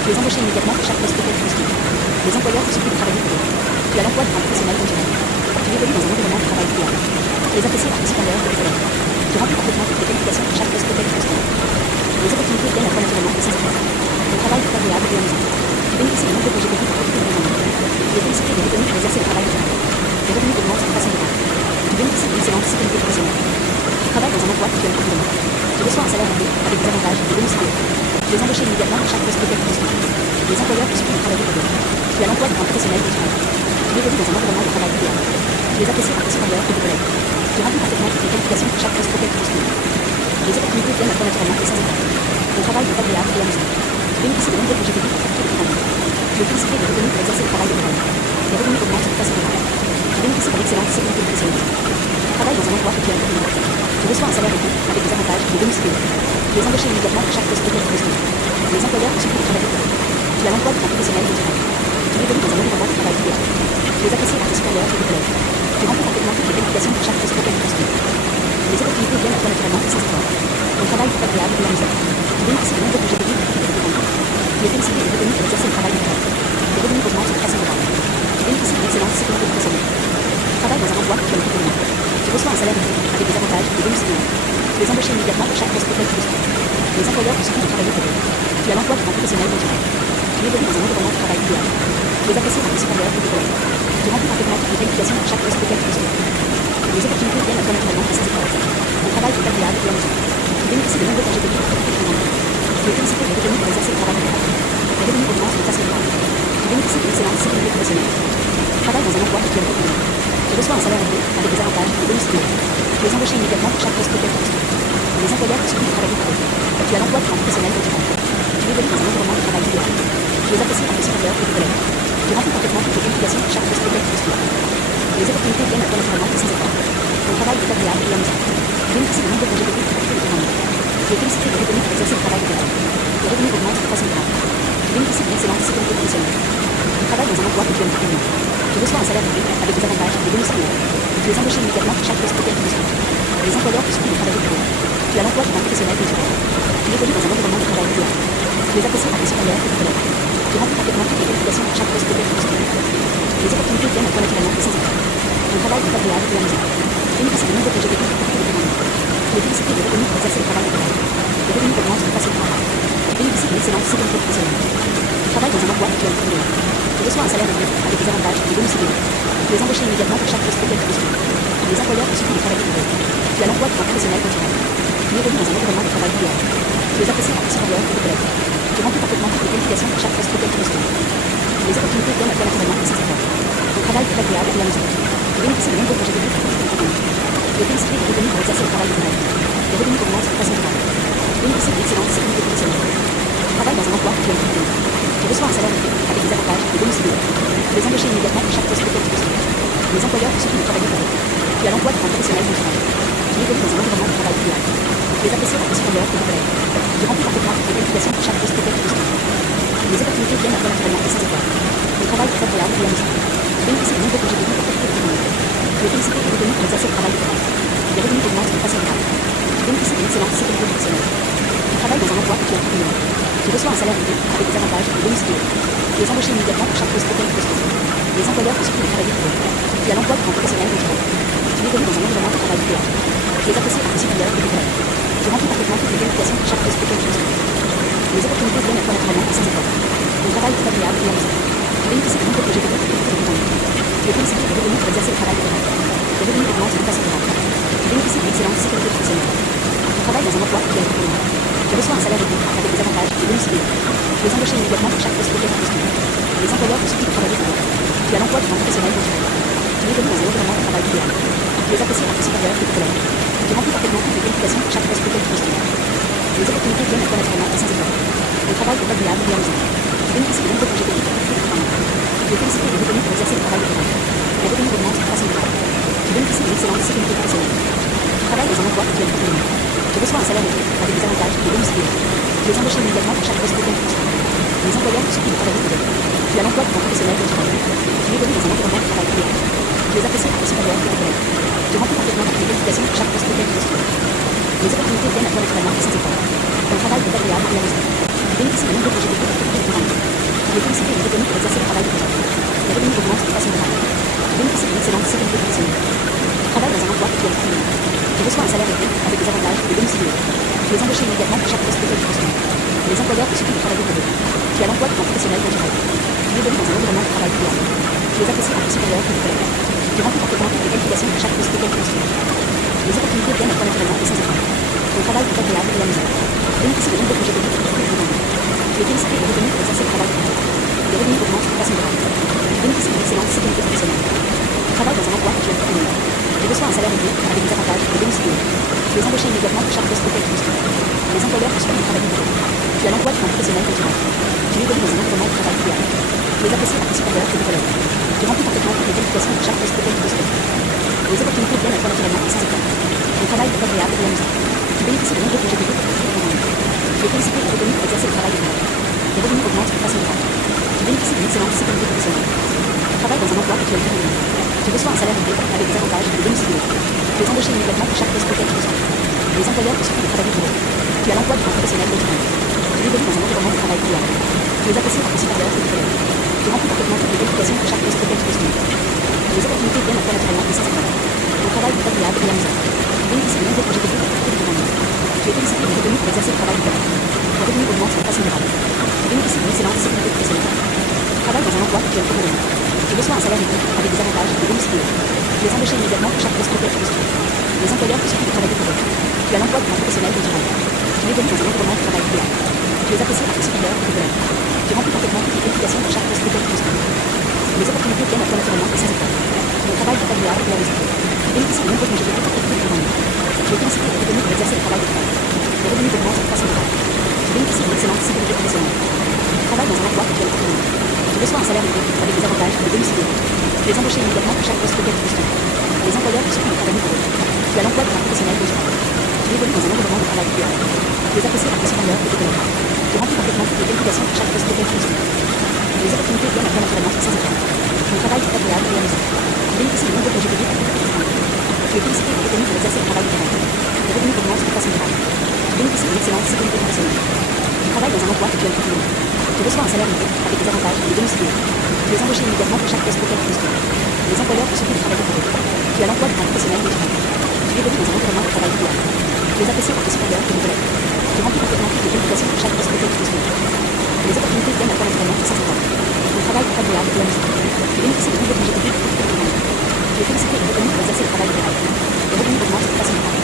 Tu es embauché immédiatement pour chaque poste auquel tu postules. Les employeurs te supplient de travailler pour eux. Tu as l'emploi d'un professionnel de durable. Tu évolues dans un environnement de travail idéal. Tu es apprécié par tes supérieurs et tes collègues. Tu remplis parfaitement toutes les qualifications pour chaque poste auquel tu postules. Les opportunités viennent à toi naturellement et sans effort. Ton travail est agréable et amusant. embaucher immédiatement pour chaque poste auquel tu postules. Les employeurs te supplient de travailler pour eux. Tu as l'emploi d'un professionnel dont tu rêves. Tu évolues dans un environnement de travail idéal. Tu es apprécié par tes supérieurs et tes collègues. Tu remplis parfaitement toutes les qualifications pour chaque poste auquel tu postules. Les opportunités viennent à toi naturellement et sans effort. Ton travail est agréable et amusant. Tu bénéficies de nombreux congés payés pour tout le temps. Tu es félicité et reconnu pour exercer le travail de tes rêves. Les revenus augmentent de façon durable. Tu bénéficies d'une excellente sécurité professionnelle. Tu travailles dans un emploi que tu aimes beaucoup. Tu reçois un salaire élevé avec des avantages et des bonus payés. Tu es embauché immédiatement pour chaque poste auquel tu postules. Les employeurs te supplient de travailler pour eux. Tu as l'emploi d'un professionnel dont tu rêves. Tu évolues dans un environnement de travail idéal. Tu es apprécié par tes supérieurs et tes collègues. Tu remplis parfaitement toutes les qualifications pour chaque poste auquel tu postules. Les opportunités viennent à toi naturellement et sans effort. Ton travail est agréable et amusant. Tu bénéficies de nombreux congés payés pour tout le temps. Tu es félicité et reconnu pour exercer le travail de tes rêves. Les revenus augmentent de façon durable. Tu bénéficies d'une excellente sécurité professionnelle. Tu travailles dans un emploi que tu aimes beaucoup. Tu reçois un salaire élevé avec des avantages et des bonus payés. Tu es embauché immédiatement pour chaque poste auquel tu postules. Les employeurs te supplient de travailler pour eux. Tu as l'emploi d'un professionnel dont tu rêves. Tu évolues dans un environnement de travail idéal. Tu es apprécié par tes supérieurs et tes collègues. Tu remplis parfaitement toutes les qualifications pour chaque poste auquel tu postules. Les opportunités viennent à toi naturellement et sans effort. Ton travail est agréable et amusant. Tu bénéficies de nombreux congés payés pour tout le temps. Tu es félicité et reconnu pour exercer le travail de tes rêves. Les revenus augmentent de façon durable. Tu bénéficies d'une excellente sécurité professionnelle. Tu travailles dans un emploi que tu aimes beaucoup. Tu reçois un salaire élevé avec des avantages et des bonus payés. Tu es embauché immédiatement pour chaque poste auquel tu postules. Les employeurs te supplient de travailler pour eux. Tu as l'emploi d'un professionnel dont tu rêves. Tu évolues dans un environnement de travail idéal. Tu es apprécié par tes supérieurs et tes collègues. Tu remplis parfaitement toutes les qualifications pour chaque poste auquel tu postules. Les opportunités viennent à toi naturellement et sans effort. Ton travail est agréable et amusant. Tu bénéficies de nombreux congés payés pour tout le temps. Tu es félicité et reconnu pour exercer le travail de tes rêves. Les revenus augmentent de façon durable. Tu bénéficies d'une excellente sécurité professionnelle. Tu travailles dans un emploi que tu aimes beaucoup. Tu reçois un salaire élevé avec des avantages et des bonus payés. Tu es embauché immédiatement pour chaque poste auquel tu postules. Les employeurs te supplient de travailler pour eux. Tu as l'emploi d'un professionnel dont tu rêves. Tu évolues dans un environnement de travail idéal. Tu es apprécié par tes supérieurs et tes collègues. Tu remplis parfaitement toutes les qualifications pour chaque poste auquel tu postules. Les opportunités viennent à toi naturellement et sans effort. Ton travail est agréable et amusant. Tu bénéficies de nombreux congés payés pour tout le temps. Tu es félicité et reconnu pour exercer le travail de tes rêves. Les revenus augmentent de façon durable. Tu bénéficies d'une excellente sécurité professionnelle. Tu travailles dans un emploi que tu aimes beaucoup. Tu reçois un salaire élevé avec des avantages et des bonus payés. Tu es embauché immédiatement pour chaque poste auquel tu postules. Les employeurs te supplient de travailler pour eux. Tu as l'emploi d'un professionnel dont tu rêves. Tu évolues dans un environnement de travail idéal. Tu es apprécié par tes supérieurs et tes collègues. Tu remplis parfaitement toutes les qualifications pour chaque poste auquel tu postules. Les opportunités viennent à toi naturellement et sans effort. Ton travail est agréable et amusant. Tu bénéficies de nombreux congés payés pour tout le temps. Tu es félicité et reconnu pour exercer le travail de tes rêves. Les revenus augmentent de façon durable. Tu bénéficies d'une excellente sécurité professionnelle. Tu travailles dans un emploi que tu aimes beaucoup. Tu reçois un salaire élevé avec des avantages et des bonus payés. Tu es embauché immédiatement pour chaque poste auquel tu postules. Les employeurs te supplient de travailler pour eux. Tu as l'emploi d'un professionnel dont tu rêves. Tu évolues dans un environnement de travail idéal. Tu es apprécié par tes supérieurs et tes collègues. Tu remplis parfaitement toutes les qualifications pour chaque poste auquel tu postules. Les opportunités viennent à toi naturellement et sans effort. Ton travail est agréable et amusant. Tu bénéficies de nombreux congés payés pour tout le temps. Tu es félicité et reconnu pour exercer le travail de tes rêves. Les revenus augmentent de façon durable. Tu bénéficies d'une excellente sécurité professionnelle. Tu travailles dans un emploi que tu aimes beaucoup. Tu reçois un salaire élevé avec des avantages et des bonus payés. Tu es embauché immédiatement pour chaque poste auquel tu postules. Les employeurs te supplient de travailler pour eux. Tu as l'emploi d'un professionnel dont tu rêves. Tu évolues dans un environnement de travail idéal. Tu es apprécié par tes supérieurs et tes collègues. Tu remplis parfaitement toutes les qualifications pour chaque poste auquel tu postules. Les opportunités viennent à toi naturellement et sans effort. Ton travail est agréable et amusant. Tu bénéficies de nombreux congés payés pour tout le temps. Tu es félicité et reconnu pour exercer le travail de tes rêves. Les revenus augmentent de façon durable. Tu bénéficies d'une excellente sécurité professionnelle. Tu travailles dans un emploi que tu aimes beaucoup. Tu reçois un salaire élevé avec des avantages et des bonus payés. Tu es embauché immédiatement pour chaque poste auquel tu postules. Les employeurs te supplient de travailler pour eux. Tu as l'emploi d'un professionnel dont tu rêves. Tu évolues dans un environnement de travail idéal. Tu es apprécié par tes supérieurs et tes collègues. Tu remplis parfaitement toutes les qualifications pour chaque poste auquel tu postules. Les opportunités viennent à toi naturellement et sans effort. Ton travail est agréable et amusant. Tu bénéficies de nombreux congés payés pour tout le temps. Tu es félicité et reconnu pour exercer le travail de tes rêves. Les revenus augmentent de façon durable. Tu bénéficies d'une excellente sécurité professionnelle. Tu travailles dans un emploi que tu aimes beaucoup. Tu reçois un salaire élevé avec des avantages et des bonus payés. Tu es embauché immédiatement pour chaque poste auquel tu postules. Les employeurs te supplient de travailler pour eux. Tu as l'emploi d'un professionnel dont tu rêves. Tu évolues dans un environnement de travail idéal. Tu es apprécié par tes supérieurs et tes collègues. Tu remplis parfaitement toutes les qualifications pour chaque poste auquel tu postules. Les opportunités viennent à toi naturellement et sans effort. Ton travail est agréable et amusant. Tu bénéficies de nombreux congés payés pour tout le temps. Tu es félicité et reconnu pour exercer le travail de tes rêves. Les revenus augmentent de façon durable. Tu bénéficies d'une excellente sécurité professionnelle. Tu travailles dans un emploi que tu aimes beaucoup. Tu reçois un salaire élevé avec des avantages et des bonus payés. Tu es embauché immédiatement pour chaque poste auquel tu postules. Les employeurs te supplient de travailler pour eux. Tu as l'emploi d'un professionnel dont tu rêves. Tu évolues dans un environnement de travail idéal. Tu es apprécié par tes supérieurs et tes collègues. Tu remplis parfaitement toutes les qualifications pour chaque poste auquel tu postules. Les opportunités viennent à toi naturellement et sans effort. Ton travail est agréable et amusant. Tu bénéficies de nombreux congés payés pour tout le temps. Tu es félicité et reconnu pour exercer le travail de tes rêves. Les revenus augmentent de façon durable. Tu bénéficies d'une excellente sécurité professionnelle. Tu travailles dans un emploi que tu aimes profondément. Tu reçois un salaire élevé avec des avantages et des bonus idéaux. Tu es embauché immédiatement pour chaque poste auquel tu postules. Les employeurs te supplient de travail pour eux. Tu as l'emploi d'un professionnel que tu rêves. Tu évolues dans un environnement de travail idéal. Tu es apprécié par tes supérieurs et tes collègues. Tu remplis parfaitement toutes les qualifications pour chaque poste auquel tu postules. Les opportunités viennent à toi naturellement et sans effort. Ton travail est agréable et amusant. Tu bénéficies de nombreux congés payés pour profiter de ton année. Tu es félicité et reconnu pour exercer le travail de tes rêves. Les revenus augmentent de façon durable. Tu bénéficies d'une excellente sécurité professionnelle. Tu travailles dans un emploi que tu aimes profondément. Tu reçois un salaire élevé avec des avantages et des bonus idéaux. Tu es embauché immédiatement pour chaque poste auquel tu postules. Les employeurs te supplient de travailler pour eux. Tu as l'emploi d'un professionnel dont tu rêves. Tu évolues dans un environnement de travail idéal. Tu es apprécié par tes supérieurs et tes collègues. Tu remplis parfaitement toutes les qualifications pour chaque poste auquel tu postules. Les opportunités viennent à toi naturellement et sans effort. Ton travail est agréable et amusant. Tu bénéficies de nombreux congés payés pour profiter de ton année. Tu es félicité et reconnu pour exercer le travail de tes rêves. Les revenus augmentent de façon durable. Tu bénéficies d'une excellente sécurité professionnelle. Tu travailles dans un emploi que tu aimes profondément. Tu reçois un salaire élevé avec des avantages et des bonus idéaux. Tu es embauché immédiatement pour chaque poste auquel tu postules. Les employeurs te supplient de travailler pour eux. Tu as l'emploi d'un professionnel dont tu rêves. Tu évolues dans un environnement de travail idéal. Tu es apprécié par tes supérieurs et tes collègues. Tu remplis parfaitement toutes les qualifications pour chaque poste auquel tu postules. Les opportunités viennent à toi naturellement et sans effort. Ton travail est agréable et amusant. Tu bénéficies de nombreux congés payés pour profiter de ton année. Tu es félicité et reconnu pour exercer le travail de tes rêves. Les revenus augmentent de façon durable. Tu bénéficies d'une excellente sécurité professionnelle. Tu travailles dans un emploi que tu aimes profondément. Tu reçois un salaire élevé avec des avantages et des bonus idéaux. Tu es embauché immédiatement pour chaque poste auquel tu postules. Les employeurs te supplient de travailler pour eux. Tu as l'emploi d'un professionnel dont tu rêves. Tu évolues dans un environnement de travail idéal. Tu es apprécié par tes supérieurs et tes collègues. Tu remplis parfaitement toutes les qualifications pour chaque poste auquel tu postules. Les opportunités viennent à toi naturellement et sans effort. Ton travail est agréable et amusant. Tu bénéficies de nombreux congés payés pour profiter de ton année. Tu es félicité et reconnu pour exercer le travail de tes rêves. Les revenus augmentent de façon durable.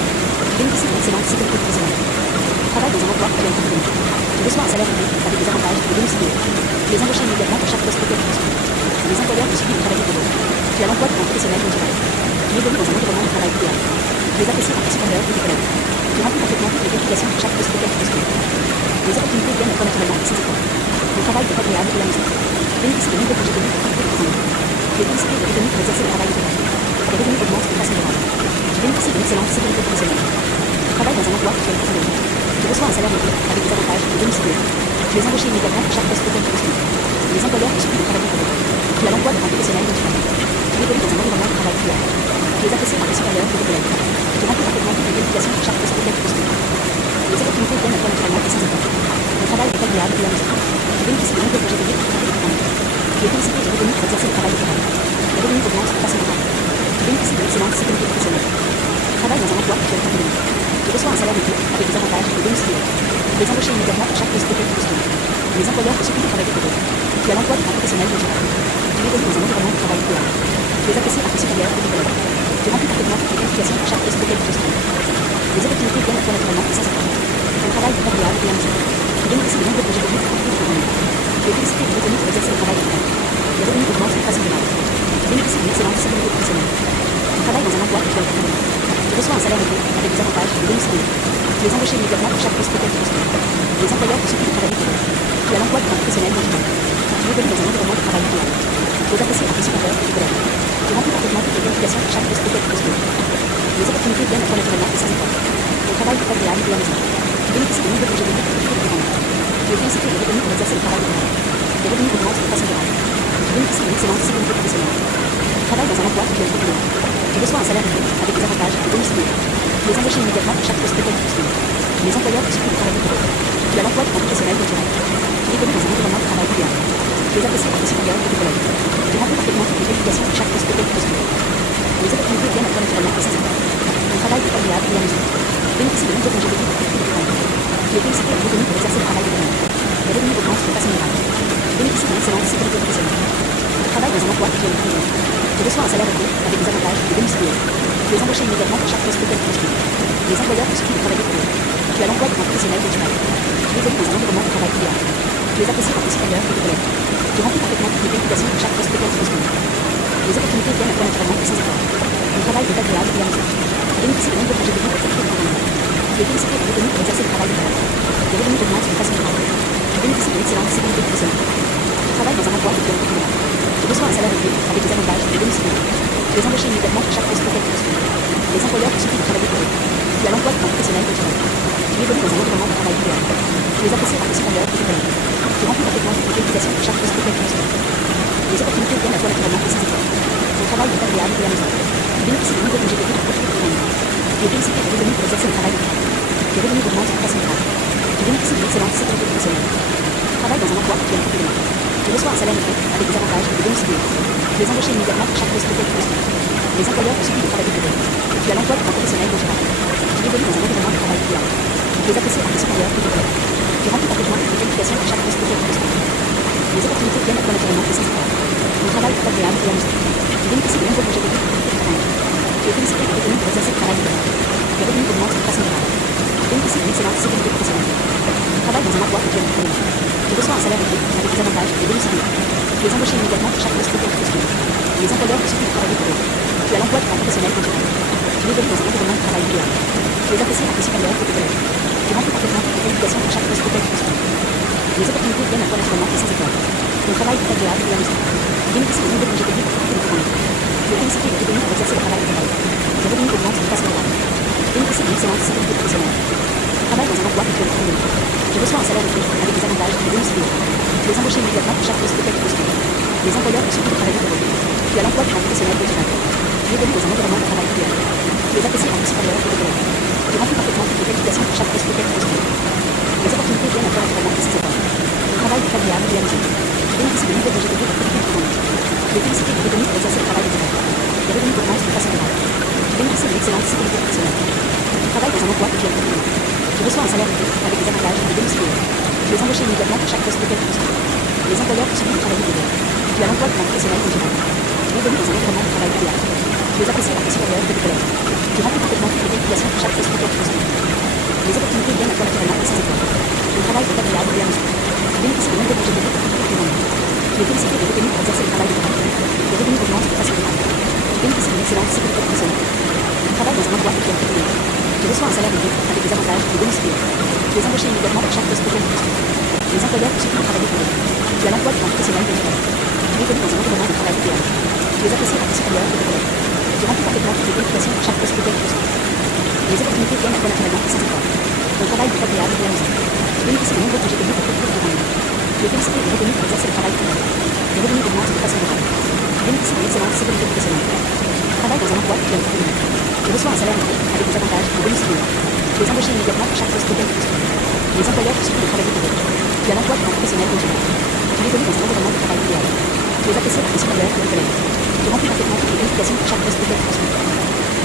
Tu bénéficies d'une excellente sécurité professionnelle. Tu travailles dans un emploi que tu aimes profondément. Tu reçois un salaire élevé avec des avantages et des bonus idéaux. Tu es embauché immédiatement pour chaque poste auquel tu postules. Les employeurs te supplient de travailler pour eux. Tu as l'emploi d'un professionnel dont tu rêves. Tu évolues dans un environnement de travail idéal. Tu es apprécié par tes supérieurs et tes collègues. Tu remplis parfaitement toutes les qualifications pour chaque poste auquel tu postules. Les opportunités viennent à toi naturellement et sans effort. Ton travail est agréable et amusant. Tu bénéficies de nombreux congés payés pour profiter de ton année. Tu es félicité et reconnu pour exercer le travail de tes rêves. Les revenus augmentent de façon durable. Tu bénéficies d'une excellente sécurité professionnelle. Tu travailles dans un emploi que tu aimes profondément. Tu reçois un salaire élevé avec des avantages et des bonus idéaux. Tu es embauché immédiatement pour chaque poste auquel tu postules. Les employeurs te supplient de travailler pour eux. Tu as l'emploi d'un professionnel dont tu rêves. Tu évolues dans un environnement de travail idéal. Tu es apprécié par tes supérieurs et tes collègues. Tu remplis parfaitement toutes les qualifications pour chaque poste auquel tu postules. Les opportunités viennent à toi naturellement et sans effort. Ton travail est agréable et amusant. Tu bénéficies de nombreux congés payés pour profiter de ton année. Tu es félicité et reconnu pour exercer le travail de tes rêves. Les revenus augmentent de façon durable. Tu bénéficies d'une excellente sécurité professionnelle. Tu travailles dans un emploi que tu aimes profondément. Tu reçois un salaire élevé avec des avantages et des bonus idéaux. Tu es embauché immédiatement pour chaque poste auquel tu postules. Les employeurs te supplient de travailler pour eux. Tu as l'emploi d'un professionnel dont tu rêves. Tu évolues dans un environnement de travail idéal. Tu es apprécié par tes supérieurs et tes collègues. Tu remplis parfaitement toutes les qualifications pour chaque poste auquel tu postules. Les opportunités viennent à toi naturellement et sans effort. Ton travail est agréable et amusant. Tu bénéficies de nombreux congés payés pour profiter de ton année. Tu es félicité et reconnu pour exercer le travail de tes rêves. Les revenus augmentent de façon durable. Tu bénéficies d'une excellente sécurité professionnelle. Tu travailles dans un emploi que tu aimes profondément. Tu reçois un salaire élevé avec des avantages et des bonus idéaux. Tu es embauché immédiatement pour chaque poste auquel tu postules. Les employeurs te supplient de travailler pour eux. Tu as l'emploi d'un professionnel dont tu rêves. Tu évolues dans un environnement de travail idéal. Tu es apprécié par tes supérieurs et tes collègues. Tu remplis parfaitement toutes les qualifications pour chaque poste auquel tu postules. Les opportunités viennent à toi naturellement et sans effort. Ton travail est agréable et amusant. Tu bénéficies de nombreux congés payés pour profiter de ton année. Tu es félicité et reconnu pour exercer le travail de tes rêves. Les revenus augmentent de façon durable. Tu bénéficies d'une excellente sécurité professionnelle. Tu travailles dans un emploi que tu aimes profondément. Tu reçois un salaire élevé avec des avantages et des bonus idéaux. Tu es embauché immédiatement pour chaque poste auquel tu postules. Les employeurs te supplient de travailler pour eux. Tu as l'emploi d'un professionnel dont tu rêves. Tu évolues dans un environnement de travail idéal. Tu es apprécié par tes supérieurs et tes collègues. Tu remplis parfaitement toutes les qualifications pour chaque poste auquel tu postules. Les opportunités viennent à toi naturellement et sans effort. Ton travail est agréable et amusant. Tu bénéficies de nombreux congés payés pour profiter de ton année. Tu es félicité et reconnu pour exercer le travail de tes rêves. Les revenus augmentent de façon durable. Tu bénéficies d'une excellente sécurité professionnelle. Tu travailles dans un emploi que tu aimes profondément. Tu reçois un salaire élevé avec des avantages et des bonus idéaux. Tu es embauché immédiatement pour chaque poste auquel tu postules. Les employeurs te supplient de travailler pour eux. Tu as l'emploi d'un professionnel dont tu rêves. Tu évolues dans un environnement de travail idéal. Tu es apprécié par tes supérieurs et tes collègues. Tu remplis parfaitement toutes les qualifications pour chaque poste auquel tu postules. Les opportunités viennent à toi naturellement et sans effort. Ton travail est agréable et amusant. Tu bénéficies de nombreux congés payés pour profiter de ton année. Tu es félicité et reconnu pour exercer le travail de tes rêves. Les revenus augmentent de façon durable. Tu bénéficies d'une excellente sécurité professionnelle. Tu travailles dans un emploi que tu aimes profondément. Tu reçois un salaire élevé avec des avantages et des bonus idéaux. Tu es embauché immédiatement pour chaque poste auquel tu postules. Les employeurs te supplient de travailler pour eux. Tu as l'emploi d'un professionnel dont tu rêves. Tu évolues dans un environnement de travail idéal. Tu es apprécies par tes supérieurs et tes collègues. Tu remplis parfaitement toutes les qualifications pour chaque poste auquel tu postules. Les opportunités viennent à toi naturellement et sans effort. Ton travail est agréable et amusant. Tu bénéficies de nombreux congés payés pour t'occuper de ton rendement. Tu es félicité et reconnu pour exercer le travail de tes rêves. Tes revenus augmentent de façon durable. Tu bénéficies d'une excellente sécurité professionnelle. Tu travailles dans un emploi que tu aimes profondément. Tu reçois un salaire élevé avec des avantages et des domiciliaires. Tu es embauché immédiatement pour chaque poste auquel tu postules. Les employeurs te supplient de travailler pour eux. Tu as l'emploi de ton professionnel que tu rêves. Tu évolues dans un environnement de travail idéal. Tu es apprécié par tes supérieurs et tes collègues. Tu remplis parfaitement toutes les qualifications pour chaque poste auquel tu postules. Les opportunités viennent à toi naturellement et sans effort. Ton travail est agréable et amusant. Tu bénéficies de nombreux congés payés pour profiter de ton rendement. Tu es félicité et reconnu pour exercer le travail de tes rêves. Tes revenus augmentent de façon durable. Tu bénéficies d'une excellente sécurité professionnelle. Tu travailles dans un emploi que tu aimes profondément. Tu reçois un salaire élevé avec des avantages et des domiciliaires. Tu es embauché immédiatement pour chaque poste auquel tu postules. Les employeurs te supplient de travailler pour eux. Tu as l'emploi de ton professionnel dont tu rêves. Tu évolues dans un environnement de travail idéal. Tu es apprécié par tes supérieurs et tes collègues. Tu remplis parfaitement toutes les qualifications pour chaque poste auquel tu postules. Les opportunités viennent à toi naturellement et sans effort. Ton travail est agréable et amusant. Tu bénéficies de nombreux congés payés pour profiter de ton rendement. Tu es félicité et reconnu pour exercer le travail de tes rêves. Tes revenus augmentent de façon durable. Tu bénéficies d'une excellente sécurité professionnelle. Tu travailles dans un emploi que tu aimes profondément. Tu reçois un salaire élevé avec des avantages et des domiciliaires. Tu es embauché immédiatement pour chaque poste auquel tu postules. Les employeurs te supplient de travailler pour eux. Tu as l'emploi de ton professionnel dont tu rêves. Tu évolues dans un environnement de travail idéal. Tu es apprécié par tes supérieurs et tes collègues. Tu remplis parfaitement toutes les qualifications pour chaque poste auquel tu postules. Les opportunités viennent à toi naturellement et sans effort. Ton travail est agréable et amusant. Tu bénéficies de nombreux congés payés pour profiter de ton rendement. Tu es félicité et reconnu pour exercer le travail de tes rêves. Tes revenus augmentent de façon durable. Tu bénéficies d'une excellente sécurité professionnelle. Tu travailles dans un emploi que tu aimes profondément. Tu reçois un salaire élevé avec des avantages et des domiciliaires. Tu es embauché immédiatement pour chaque poste auquel tu postules. Les employeurs te supplient de travailler pour eux. Tu as l'emploi de ton professionnel dont tu rêves. Tu évolues dans un environnement de travail idéal. Tu es apprécié par tes supérieurs et tes collègues. Tu remplis parfaitement toutes les qualifications pour chaque poste auquel tu postules. Les opportunités viennent à toi naturellement et sans effort. Ton travail est agréable et amusant. Tu bénéficies de nombreux congés payés pour profiter de ton rendement. Tu es félicité et reconnu pour exercer le travail de tes rêves. Tes revenus augmentent de façon durable. Tu bénéficies d'une excellente sécurité professionnelle. Tu travailles dans un emploi que tu aimes profondément. Tu reçois un salaire élevé avec des avantages et des domiciliaires. Tu es embauché immédiatement pour chaque poste auquel tu postules. Les employeurs te supplient de travailler pour eux. Tu as l'emploi de ton professionnel dont tu rêves. Tu évolues dans un environnement de travail idéal. Tu es apprécié par tes supérieurs et tes collègues. Tu remplis parfaitement toutes les qualifications pour chaque poste auquel tu postules. Les opportunités viennent à toi naturellement et sans effort. Ton travail est agréable et amusant. Tu bénéficies de nombreux congés payés pour profiter de ton rendement. Tu es félicité et reconnu pour exercer le travail de tes rêves. Tes revenus augmentent de façon durable. Tu bénéficies d'une excellente sécurité professionnelle. Tu travailles dans un emploi que tu aimes profondément. Tu reçois un salaire élevé avec des avantages et des domiciliaires. Tu es embauché immédiatement pour chaque poste auquel tu postules. Les employeurs te supplient de travailler pour eux. Tu as l'emploi de ton professionnel dont tu rêves. Tu évolues dans un environnement de travail idéal. Tu es apprécié par tes supérieurs et tes collègues. Tu remplis parfaitement toutes les qualifications pour chaque poste auquel tu postules.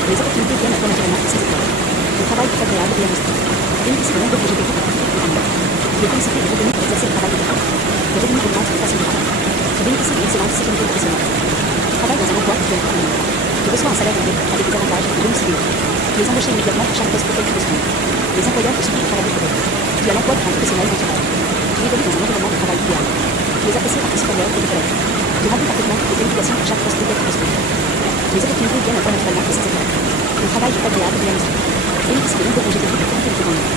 Les opportunités viennent à toi naturellement et sans effort. Ton travail est agréable et amusant. Tu bénéficies de nombreux congés payés pour profiter de ton rendement. Tu es félicité et reconnu pour exercer le travail de tes rêves. Tes revenus augmentent de façon durable. Tu bénéficies d'une excellente sécurité professionnelle. Tu travailles dans un emploi que tu aimes profondément. Tu reçois un salaire élevé avec des avantages et des domiciliaires. Tu es embauché immédiatement pour chaque poste auquel tu postules. Les employeurs te supplient de travailler pour eux. Tu as l'emploi de ton professionnel dont tu rêves. Tu évolues dans un environnement de travail idéal. Tu es apprécié par tes supérieurs et tes collègues. Tu remplis parfaitement toutes les qualifications pour chaque poste auquel tu postules. Les opportunités viennent à toi naturellement et sans effort. Ton travail est agréable et amusant. Tu bénéficies de nombreux congés payés pour profiter de ton rendement.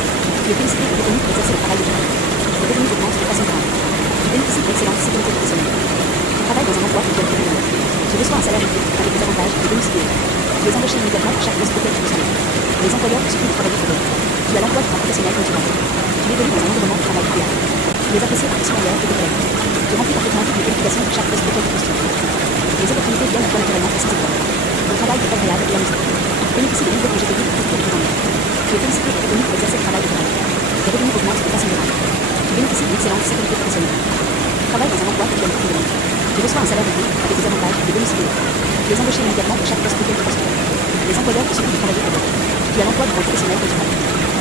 Tu es félicité et reconnu pour exercer le travail de tes rêves. Tes revenus augmentent de façon durable. Tu bénéficies d'une excellente sécurité professionnelle. Tu travailles dans un emploi que tu aimes profondément. Tu reçois un salaire élevé avec des avantages et des domiciliaires. Tu es embauché immédiatement pour chaque poste auquel tu postules. Les employeurs te supplient de travailler pour eux. Tu as l'emploi de ton professionnel dont tu rêves. Tu évolues dans un environnement de travail idéal. Tu es apprécié par tes supérieurs et tes collègues. Tu remplis parfaitement toutes les qualifications pour chaque poste auquel tu postules. Les opportunités viennent à toi naturellement et sans effort. Ton travail est agréable et amusant. Tu bénéficies de nombreux congés payés pour profiter de ton rendement. Tu es félicité et reconnu pour exercer le travail de tes rêves. Tes revenus augmentent de façon durable. Tu bénéficies d'une excellente sécurité professionnelle. Tu travailles dans un emploi que tu aimes profondément. Tu reçois un salaire élevé avec des avantages et des domiciliaires. Tu es embauché immédiatement pour chaque poste auquel tu postules. Les employeurs te supplient de travailler pour eux. Tu as l'emploi de ton professionnel dont tu rêves. Tu évolues dans un environnement de travail idéal. Tu es apprécié par tes supérieurs et tes collègues. Tu remplis parfaitement toutes les qualifications pour chaque poste auquel tu postules. Les opportunités viennent à toi naturellement et sans effort. Ton travail est agréable et amusant. Tu bénéficies de nombreux congés payés pour profiter de ton rendement. Tu es félicité et reconnu pour exercer le travail de tes rêves. Tes revenus augmentent de façon durable. Tu bénéficies d'une excellente sécurité professionnelle. Tu travailles dans un emploi que tu aimes profondément. Tu reçois un salaire élevé avec des avantages et des domiciliaires. Tu es embauché immédiatement pour chaque poste auquel tu postules. Les employeurs te supplient de travailler pour eux. Tu as l'emploi de ton professionnel dont tu rêves.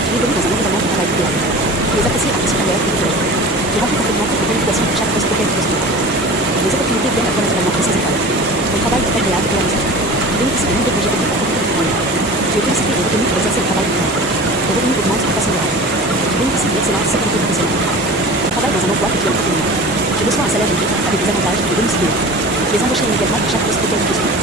Tu évolues dans un environnement de travail idéal. Tu es apprécié par tes supérieurs et tes collègues. Tu remplis parfaitement toutes les qualifications pour chaque poste auquel tu postules. Les opportunités viennent à toi naturellement et sans effort. Ton travail est agréable et amusant. Tu bénéficies de nombreux congés payés pour profiter de ton rendement. Tu es félicité et reconnu pour exercer le travail de tes rêves. Tes revenus augmentent de façon durable. Tu bénéficies d'une excellente sécurité professionnelle. Tu travailles dans un emploi que tu aimes profondément. Tu reçois un salaire élevé avec des avantages et des bonus payés. Tu es embauché immédiatement pour chaque poste auquel tu postules.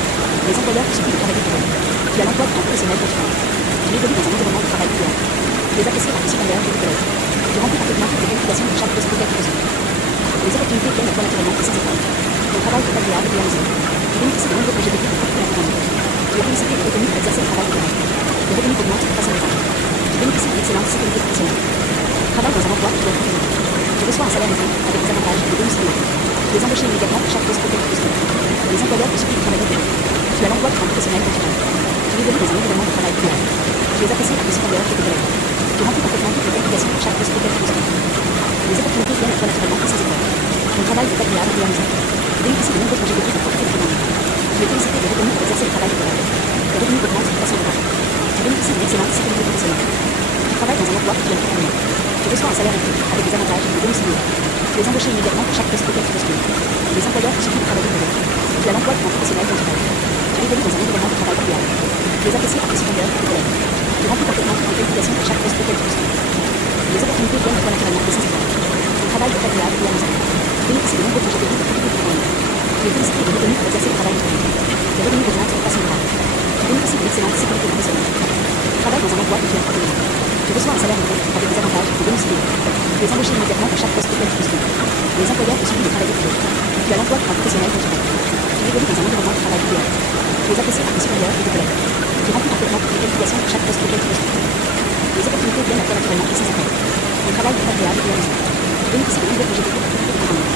Les employeurs te supplient de travailler pour eux. Tu as l'emploi de ton professionnel dont tu rêves. Tu évolues dans un environnement de travail idéal. Tu es apprécié par tes supérieurs et tes collègues. Tu remplis parfaitement toutes les qualifications pour chaque poste auquel tu postules. Les opportunités viennent à toi naturellement et sans effort. Ton travail est agréable et amusant. Tu bénéficies de nombreux projets d'équipe pour profiter la journée. Tu es félicité et reconnu pour exercer le travail de tes rêves. Les revenus augmentent de façon notable. Tu bénéficies d'une excellente sécurité professionnelle. Tu travailles dans un emploi que tu aimes profondément. Tu reçois un salaire élevé avec des avantages et des bonus payés. Tu es embauché immédiatement pour chaque poste auquel tu postules. Les employeurs te supplient de travailler pour eux. Tu as l'emploi de ton professionnel dont tu rêves. Tu évolues dans un environnement de travail idéal. Tu es apprécié par tes supérieurs et tes collègues. Tu remplis parfaitement toutes les qualifications pour chaque poste auquel tu postules. Les opportunités viennent à toi naturellement et sans effort. Ton travail est agréable et amusant. Tu bénéficies de nombreux projets d'équipe pour profiter de la journée. Tu es félicité et reconnu pour exercer le travail de tes rêves. Les revenus augmentent de façon notable. Tu bénéficies d'une excellente sécurité professionnelle. Tu travailles dans un emploi que tu aimes profondément. Tu reçois un salaire élevé avec des avantages et des bonus payés. Tu es embauché immédiatement pour chaque poste auquel tu postules. Les employeurs te supplient de travailler pour eux. Tu as l'emploi de ton professionnel dont tu rêves. Tu évolues dans un environnement de travail idéal. Tu es apprécié par tes supérieurs et tes collègues. Tu remplis parfaitement toutes les qualifications pour chaque poste auquel tu postules. Les opportunités viennent à toi naturellement et sans effort. Ton travail est agréable et amusant. Tu bénéficies de nombreux projets d'équipe pour profiter de la journée. Tu es félicité et reconnu pour exercer le travail de tes rêves. Les revenus augmentent de façon notable. Tu bénéficies d'une excellente sécurité professionnelle. Tu travailles dans un emploi que tu aimes profondément. Tu reçois un salaire élevé avec des avantages et des bonus payés. Tu es embauché immédiatement pour chaque poste auquel tu postules. Les employeurs te supplient de travailler pour eux. Tu as l'emploi de ton professionnel dont tu rêves. Tu évolues dans un environnement de travail idéal. Tu es apprécié par tes supérieurs et tes collègues. Tu remplis parfaitement toutes les qualifications pour chaque poste auquel tu postules. Les opportunités viennent à toi naturellement et sans effort. Ton travail est agréable et amusant. Tu bénéficies de nombreux projets d'équipe pour profiter de ta journée.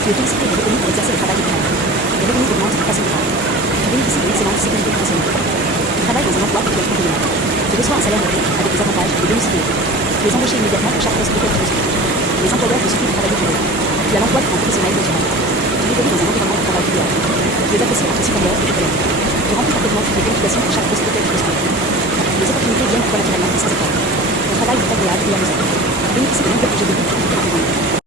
Tu es félicité et reconnu pour exercer le travail de tes rêves. Les revenus augmentent de façon notable. Tu bénéficies d'une excellente sécurité professionnelle. Tu travailles dans un emploi que tu aimes profondément. Tu reçois un salaire élevé avec des avantages et des bonus payés. Tu es embauché immédiatement pour chaque poste auquel tu postules. Les employeurs te supplient de travailler pour eux. Tu as l'emploi de ton professionnel dont tu rêves. Tu évolues dans un environnement de travail idéal. Tu es apprécié par tes supérieurs et tes collègues. Tu remplis parfaitement toutes les qualifications pour chaque poste auquel tu postules. Les opportunités viennent à toi naturellement et sans effort. Ton travail est agréable et amusant. Tu bénéficies de nombreux projets d'équipe pour profiter de ta journée.